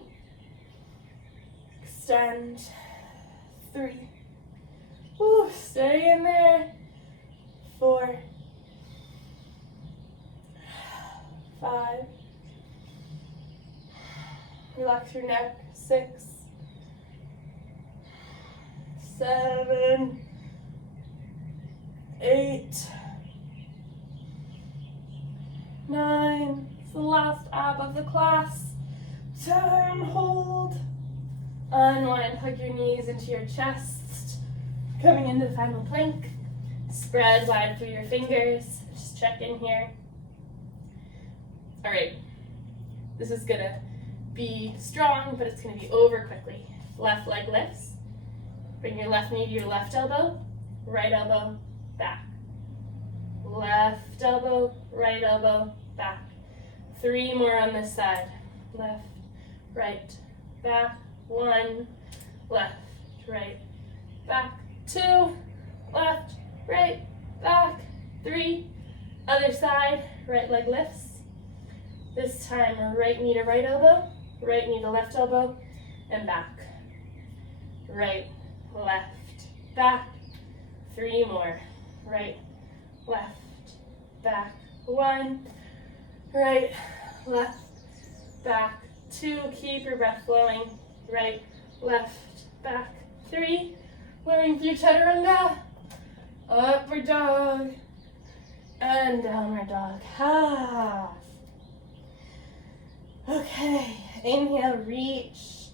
Extend 3. Ooh, stay in there. 4. 5. Relax your neck. 6. 7. 8. 9. It's the last ab of the class. 10. Hold. Unwind. Hug your knees into your chest. Coming into the final plank. Spread wide through your fingers. Just check in here. All right. This is gonna be strong, but it's gonna be over quickly. Left leg lifts. Bring your left knee to your left elbow. Right elbow, back. Left elbow, right elbow, back. 3 more on this side. Left, right, back. 1, left, right, back. 2, left, right, back. 3, other side, right leg lifts. This time, right knee to right elbow, right knee to left elbow, and back. Right, left, back. 3 more. Right, left, back. 1, right, left, back. 2, keep your breath flowing. Right, left, back. 3, lowering through chaturanga. Upward dog. And downward dog. Half. Okay, inhale, reach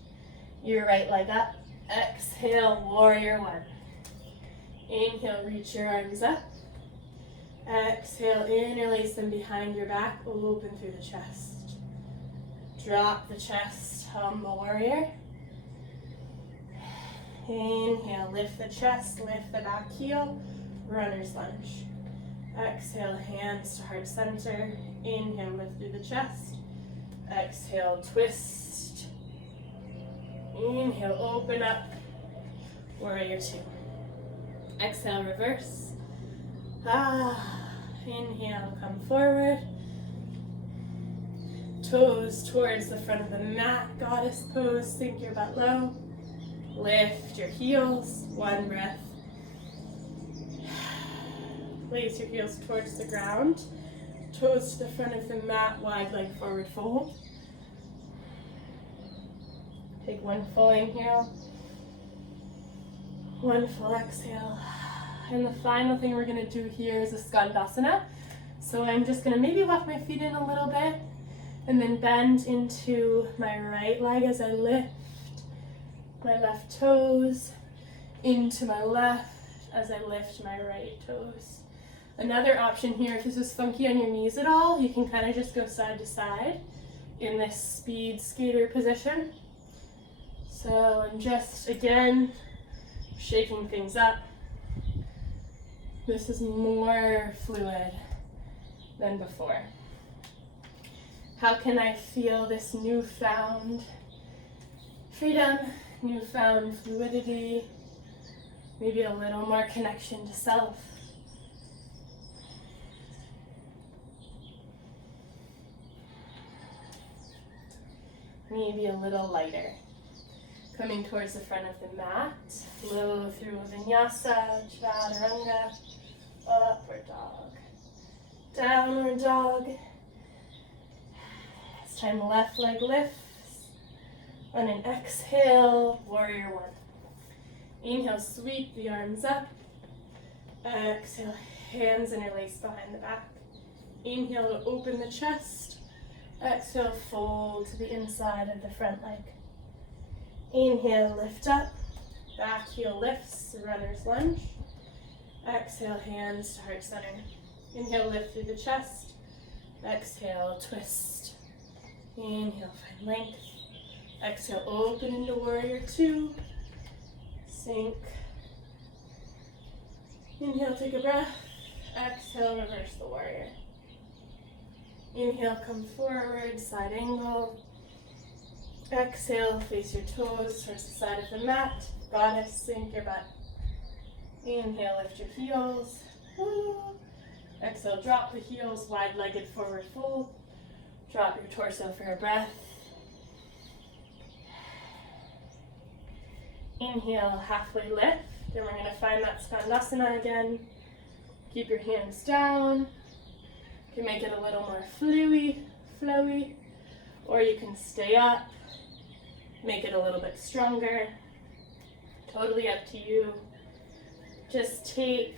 your right leg up. Exhale, warrior 1. Inhale, reach your arms up. Exhale, interlace them behind your back, open through the chest. Drop the chest, humble warrior. Inhale, lift the chest, lift the back heel, runner's lunge. Exhale, hands to heart center. Inhale, lift through the chest. Exhale, twist. Inhale, open up, warrior 2. Exhale, reverse. Inhale, come forward. Toes towards the front of the mat, goddess pose, sink your butt low. Lift your heels, 1 breath. Place your heels towards the ground. Toes to the front of the mat, wide leg forward fold. Take 1 full inhale, 1 full exhale. And the final thing we're gonna do here is a skandasana. So I'm just gonna maybe walk my feet in a little bit and then bend into my right leg as I lift my left toes into my left as I lift my right toes. Another option here, if this is funky on your knees at all, you can kind of just go side to side in this speed skater position. So I'm just, again, shaking things up. This is more fluid than before. How can I feel this newfound freedom, newfound fluidity, maybe a little more connection to self? Maybe a little lighter. Coming towards the front of the mat, flow through vinyasa, chaturanga, upward dog, downward dog. This time left leg lifts. On an exhale, warrior 1. Inhale, sweep the arms up. Exhale, hands interlace behind the back. Inhale to open the chest. Exhale, fold to the inside of the front leg. Inhale, lift up. Back heel lifts, runner's lunge. Exhale, hands to heart center. Inhale, lift through the chest. Exhale, twist. Inhale, find length. Exhale, open into warrior 2. Sink. Inhale, take a breath. Exhale, reverse the warrior. Inhale, come forward, side angle. Exhale, face your toes towards the side of the mat. Goddess, sink your butt. Inhale, lift your heels. Woo. Exhale, drop the heels, wide-legged forward fold. Drop your torso for a breath. Inhale, halfway lift. Then we're going to find that skandasana again. Keep your hands down. You can make it a little more flowy, or you can stay up, make it a little bit stronger. Totally up to you. Just take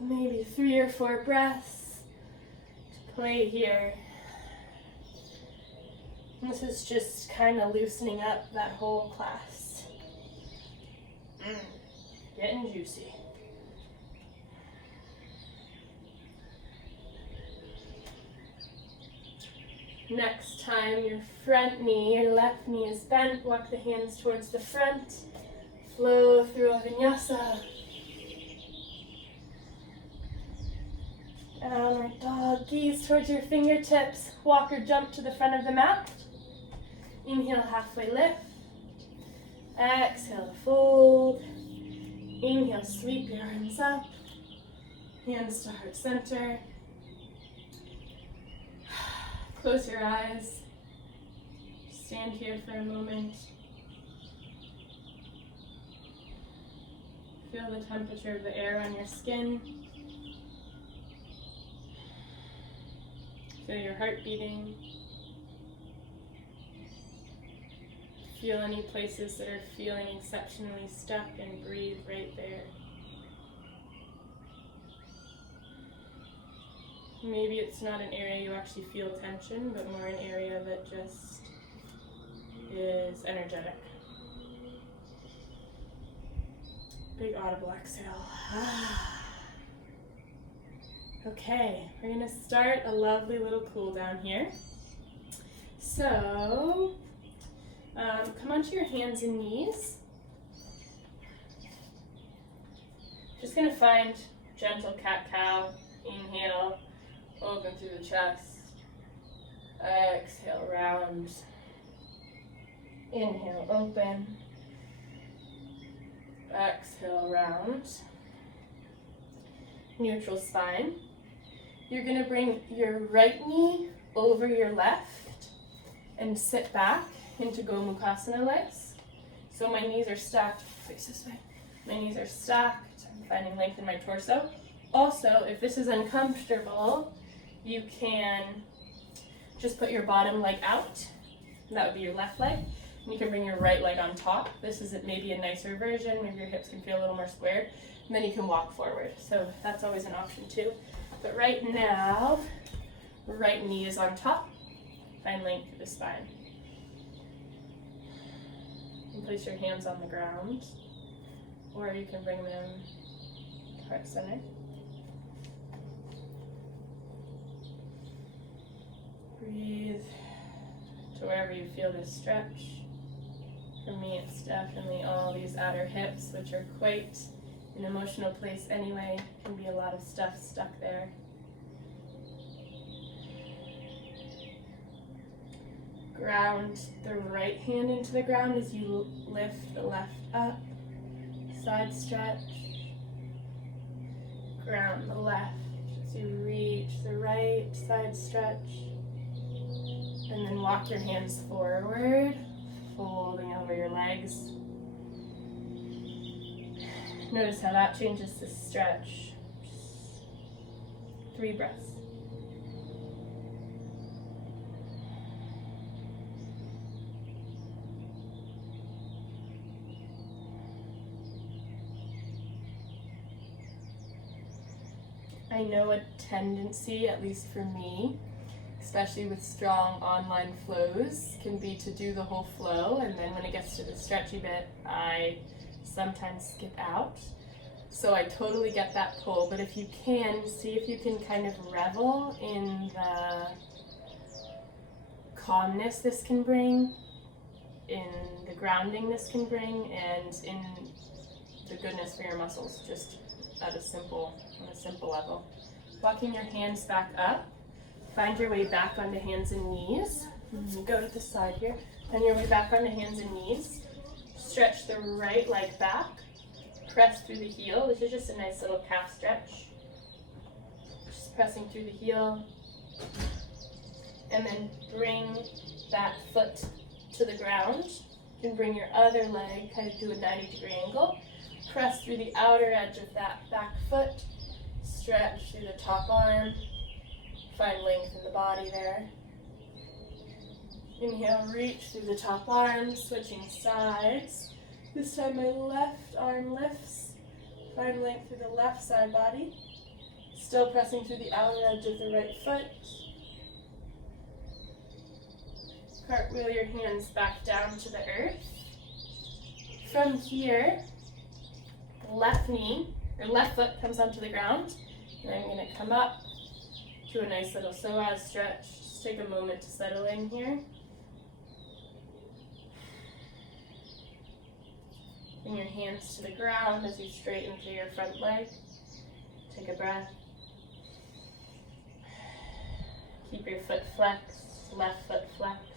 maybe 3 or 4 breaths to play here. This is just kind of loosening up that whole class. Getting juicy. Next time your front knee, your left knee is bent, walk the hands towards the front, flow through a vinyasa. Downward dog, gaze towards your fingertips, walk or jump to the front of the mat. Inhale, halfway lift. Exhale, fold. Inhale, sweep your arms up. Hands to heart center. Close your eyes. Stand here for a moment. Feel the temperature of the air on your skin. Feel your heart beating. Feel any places that are feeling exceptionally stuck and breathe right there. Maybe it's not an area you actually feel tension, but more an area that just is energetic. Big audible exhale. Okay, we're gonna start a lovely little cool down here. So, come onto your hands and knees. Just gonna find gentle cat-cow. Inhale, open through the chest. Exhale, round. Inhale, open. Exhale, round. Neutral spine. You're gonna bring your right knee over your left and sit back into Gomukhasana legs. So my knees are stacked, face this way. My knees are stacked, I'm finding length in my torso. Also, if this is uncomfortable, you can just put your bottom leg out, and that would be your left leg. And you can bring your right leg on top. This is maybe a nicer version, maybe your hips can feel a little more squared, and then you can walk forward. So that's always an option too. But right now, right knee is on top. Find length through the spine. And place your hands on the ground, or you can bring them to heart center. Breathe to wherever you feel this stretch. For me, it's definitely all these outer hips, which are quite an emotional place anyway. Can be a lot of stuff stuck there. Ground the right hand into the ground as you lift the left up. Side stretch. Ground the left as you reach the right. Side stretch. And then walk your hands forward, folding over your legs. Notice how that changes the stretch. 3 breaths. I know a tendency, at least for me, especially with strong online flows, can be to do the whole flow, and then when it gets to the stretchy bit, I sometimes skip out. So I totally get that pull, but if you can, see if you can kind of revel in the calmness this can bring, in the grounding this can bring, and in the goodness for your muscles, just on a simple level. walking your hands back up. Find your way back onto hands and knees. Go to the side here. Find your way back onto hands and knees. Stretch the right leg back. Press through the heel. This is just a nice little calf stretch. Just pressing through the heel. And then bring that foot to the ground. You can bring your other leg, kind of do a 90-degree angle. Press through the outer edge of that back foot. Stretch through the top arm. Find length in the body there. Inhale, reach through the top arm, switching sides. This time my left arm lifts. Find length through the left side body. Still pressing through the outer edge of the right foot. Cartwheel your hands back down to the earth. From here, left foot comes onto the ground. And I'm going to come up to a nice little psoas stretch. Just take a moment to settle in here. Bring your hands to the ground as you straighten through your front leg. Take a breath. Keep your foot flexed, left foot flexed.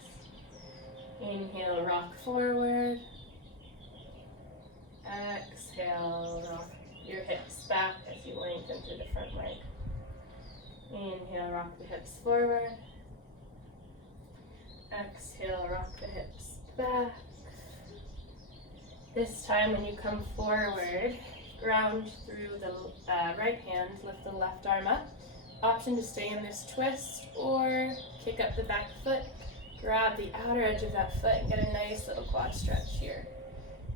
Inhale, rock forward. Exhale, rock your hips back as you lengthen through the front leg. Inhale, rock the hips forward. Exhale, rock the hips back. This time when you come forward, ground through the right hand, lift the left arm up. Option to stay in this twist or kick up the back foot. Grab the outer edge of that foot and get a nice little quad stretch here.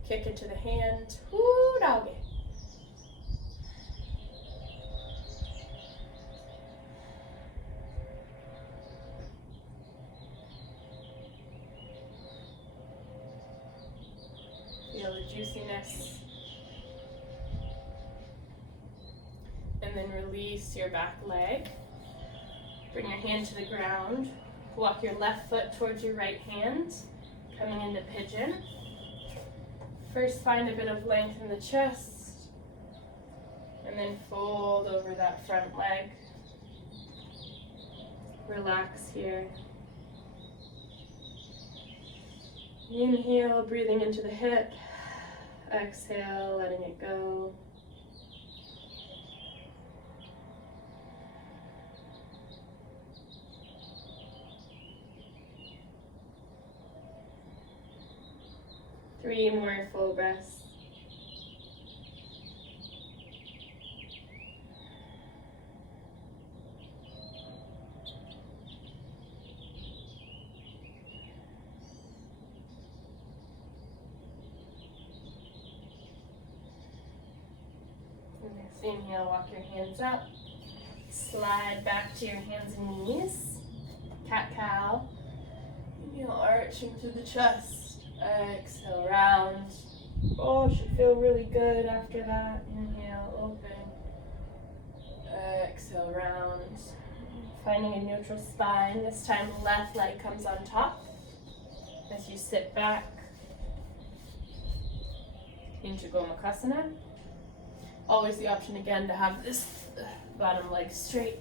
Kick into the hand. Woo, doggy. Feel the juiciness. And then release your back leg. Bring your hand to the ground. Walk your left foot towards your right hand, coming into pigeon. First, find a bit of length in the chest, and then fold over that front leg. Relax here. Inhale, breathing into the hip. Exhale, letting it go. Three more full breaths. Next inhale, walk your hands up. Slide back to your hands and knees. Cat-cow. Inhale, arching through the chest. Exhale, round. Oh, should feel really good after that. Inhale, open. Exhale, round. Finding a neutral spine. This time, left leg comes on top as you sit back into Gomukhasana. Always the option again to have this bottom leg straight.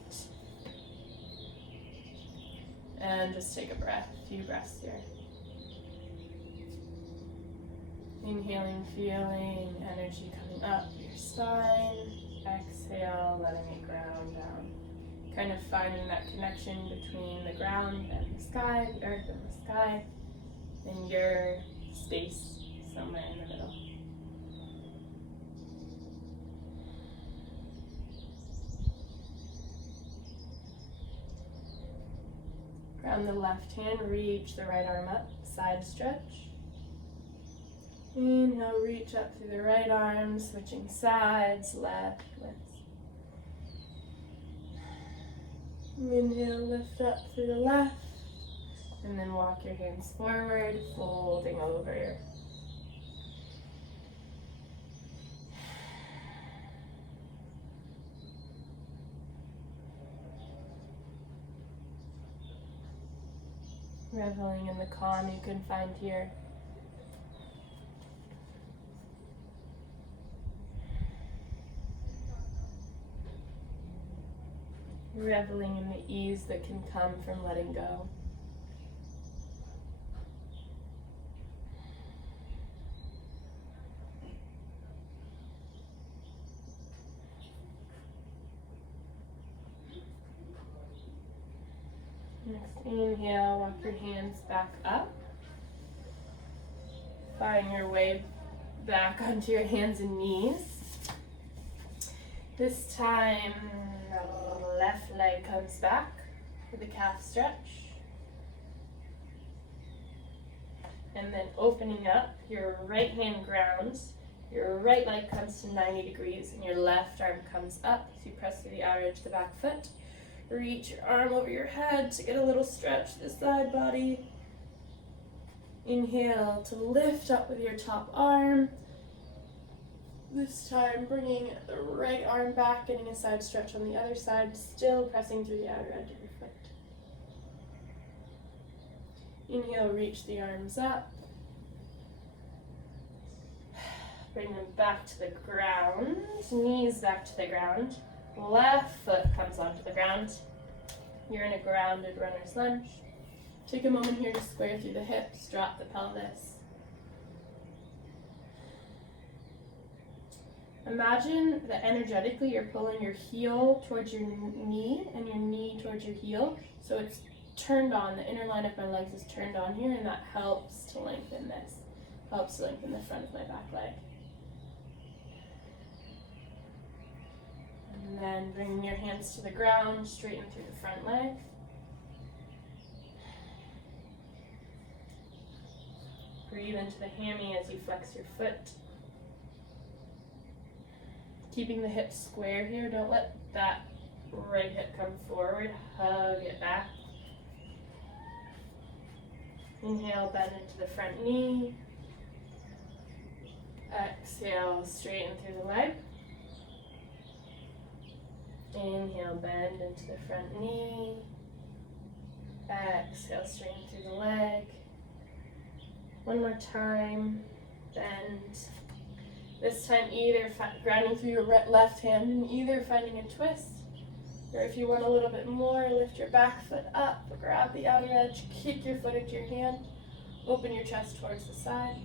And just take a breath, a few breaths here. Inhaling, feeling energy coming up your spine. Exhale, letting it ground down. Kind of finding that connection between the ground and the sky, the earth and the sky, and your space somewhere in the middle. Ground the left hand, reach the right arm up, side stretch. Inhale, reach up through the right arm, switching sides, left, lift. Inhale, lift up through the left, and then walk your hands forward, folding over. Reveling in the calm you can find here. reveling in the ease that can come from letting go. Next inhale, walk your hands back up. Find your way back onto your hands and knees. This time, the left leg comes back with a calf stretch. And then opening up, your right hand grounds, your right leg comes to 90 degrees, and your left arm comes up as you press through the outer edge of the back foot. Reach your arm over your head to get a little stretch to the side body. Inhale to lift up with your top arm. This time bringing the right arm back, getting a side stretch on the other side, still pressing through the outer edge of your foot. Inhale, reach the arms up. Bring them back to the ground, knees back to the ground. Left foot comes onto the ground. You're in a grounded runner's lunge. Take a moment here to square through the hips, drop the pelvis. Imagine that energetically you're pulling your heel towards your knee and your knee towards your heel. So it's turned on, the inner line of my legs is turned on here, and that helps to lengthen this. Helps to lengthen the front of my back leg. And then bringing your hands to the ground, straighten through the front leg. Breathe into the hammy as you flex your foot. Keeping the hips square here, don't let that right hip come forward, hug it back. Inhale, bend into the front knee. Exhale, straighten through the leg. Inhale, bend into the front knee. Exhale, straighten through the leg. One more time, bend. This time either grounding through your left hand and either finding a twist, or if you want a little bit more, lift your back foot up, grab the outer edge, kick your foot into your hand, open your chest towards the side.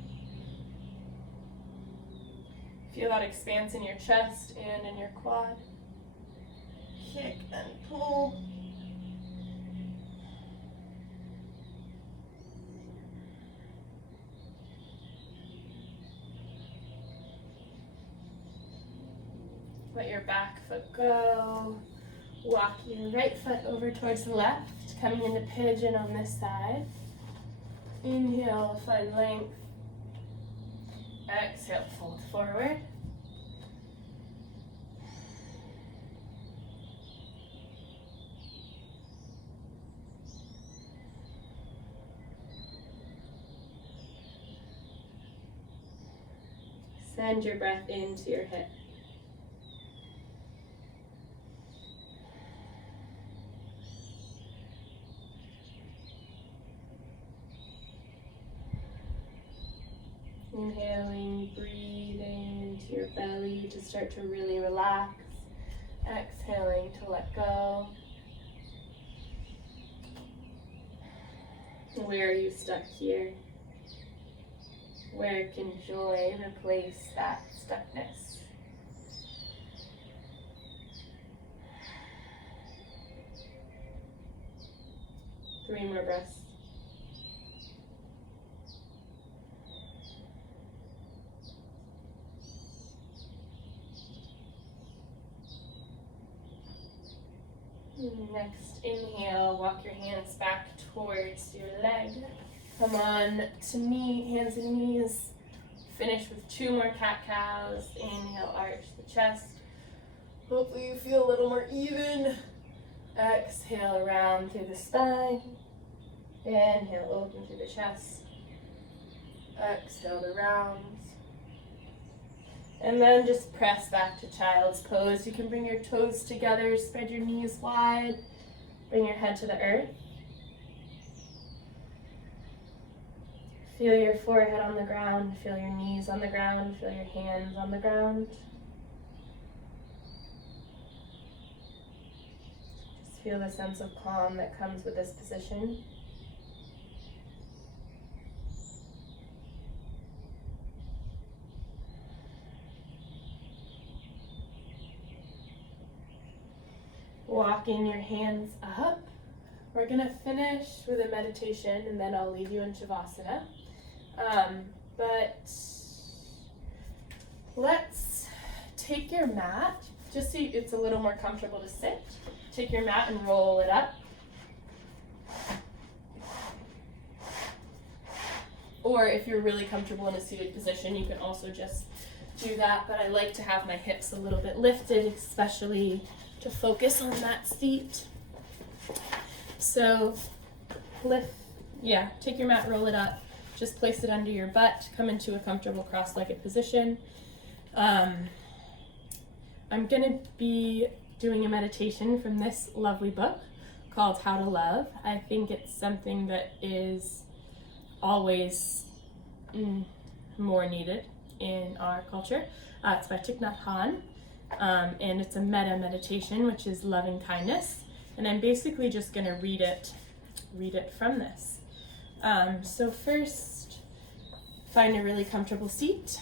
Feel that expanse in your chest and in your quad. Kick and pull. Let your back foot go. Walk your right foot over towards the left, coming into pigeon on this side. Inhale, find length. Exhale, fold forward. Send your breath into your hip. Inhaling, breathing into your belly to start to really relax. Exhaling to let go. Where are you stuck here? Where can joy replace that stuckness? Three more breaths. Next, inhale, walk your hands back towards your leg. Come on to knee, hands and knees. Finish with two more cat-cows. Inhale, arch the chest. Hopefully you feel a little more even. Exhale, round through the spine. Inhale, open through the chest. Exhale to round. And then just press back to child's pose. You can bring your toes together, spread your knees wide, bring your head to the earth. Feel your forehead on the ground, feel your knees on the ground, feel your hands on the ground. Feel the sense of calm that comes with this position. Walking your hands up. We're going to finish with a meditation and then I'll leave you in Shavasana. But let's take your mat, just so it's a little more comfortable to sit. Take your mat and roll it up. Or if you're really comfortable in a seated position, you can also just do that. But I like to have my hips a little bit lifted, especially to focus on that seat. So take your mat, roll it up, just place it under your butt, come into a comfortable cross-legged position. I'm going to be doing a meditation from this lovely book called How to Love. I think it's something that is always more needed in our culture. It's by Thich Nhat Hanh, and it's a metta meditation, which is loving kindness. And I'm basically just going to read it from this. So first, find a really comfortable seat.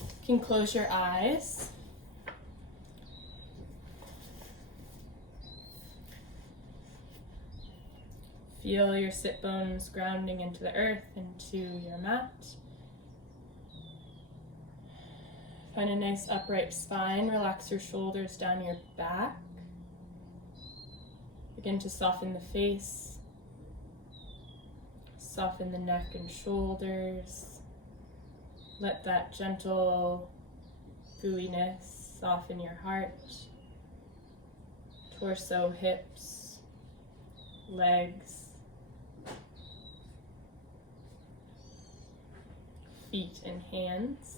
You can close your eyes. Feel your sit bones grounding into the earth, into your mat. Find a nice upright spine. Relax your shoulders down your back. Begin to soften the face. Soften the neck and shoulders. Let that gentle gooiness soften your heart, torso, hips, legs, feet and hands.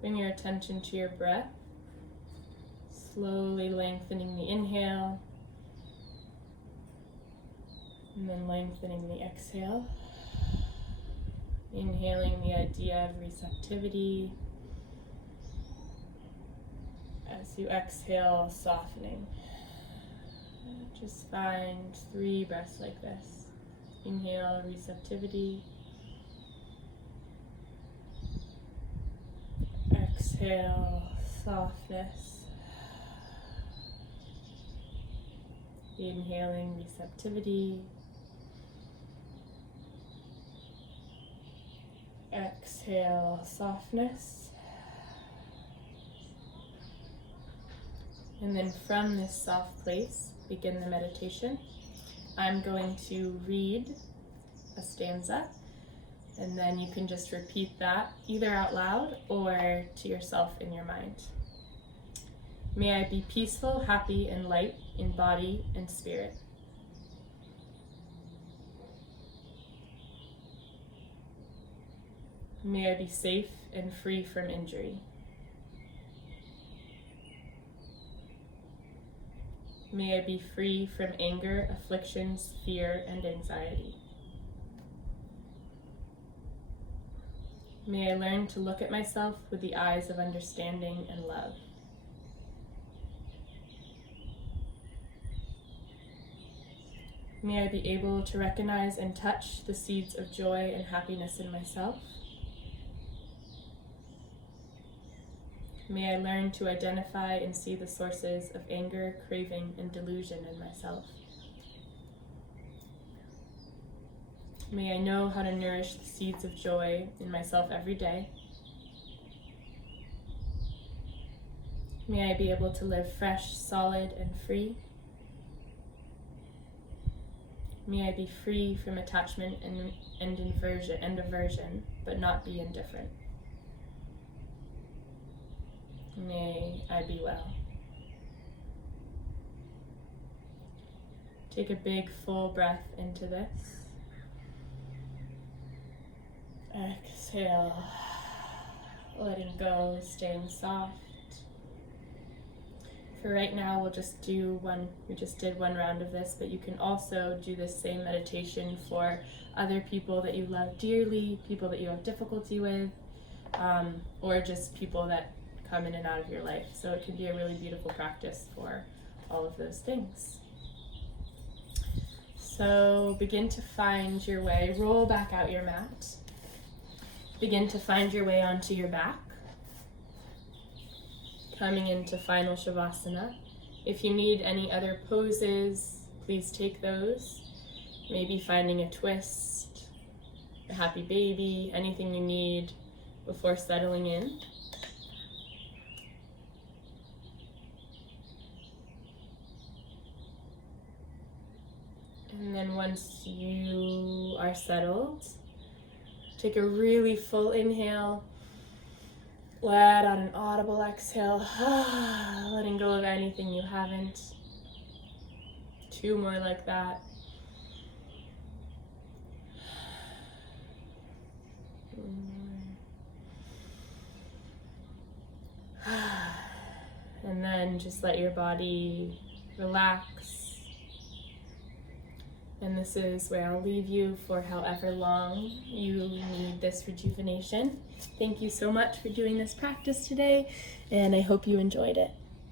Bring your attention to your breath, slowly lengthening the inhale, and then lengthening the exhale. Inhaling the idea of receptivity. As you exhale, softening. Just find 3 breaths like this. Inhale, receptivity. Exhale, softness. Inhaling, receptivity. Exhale, softness. And then from this soft place, begin the meditation. I'm going to read a stanza, and then you can just repeat that either out loud or to yourself in your mind. May I be peaceful, happy, and light in body and spirit. May I be safe and free from injury. May I be free from anger, afflictions, fear, and anxiety. May I learn to look at myself with the eyes of understanding and love. May I be able to recognize and touch the seeds of joy and happiness in myself. May I learn to identify and see the sources of anger, craving, and delusion in myself. May I know how to nourish the seeds of joy in myself every day. May I be able to live fresh, solid, and free. May I be free from attachment and aversion, but not be indifferent. May I be well. Take a big full breath into this. Exhale, letting go, staying soft. For right now, we'll just do we just did one round of this, but you can also do this same meditation for other people that you love dearly, people that you have difficulty with, or just people that come in and out of your life. So it can be a really beautiful practice for all of those things. So begin to find your way. Roll back out your mat. Begin to find your way onto your back. Coming into final Shavasana. If you need any other poses, please take those. Maybe finding a twist, a happy baby, anything you need before settling in. And then once you are settled, take a really full inhale. Let out an audible exhale, letting go of anything you haven't. 2 more like that. And then just let your body relax. And this is where I'll leave you for however long you need this rejuvenation. Thank you so much for doing this practice today, and I hope you enjoyed it.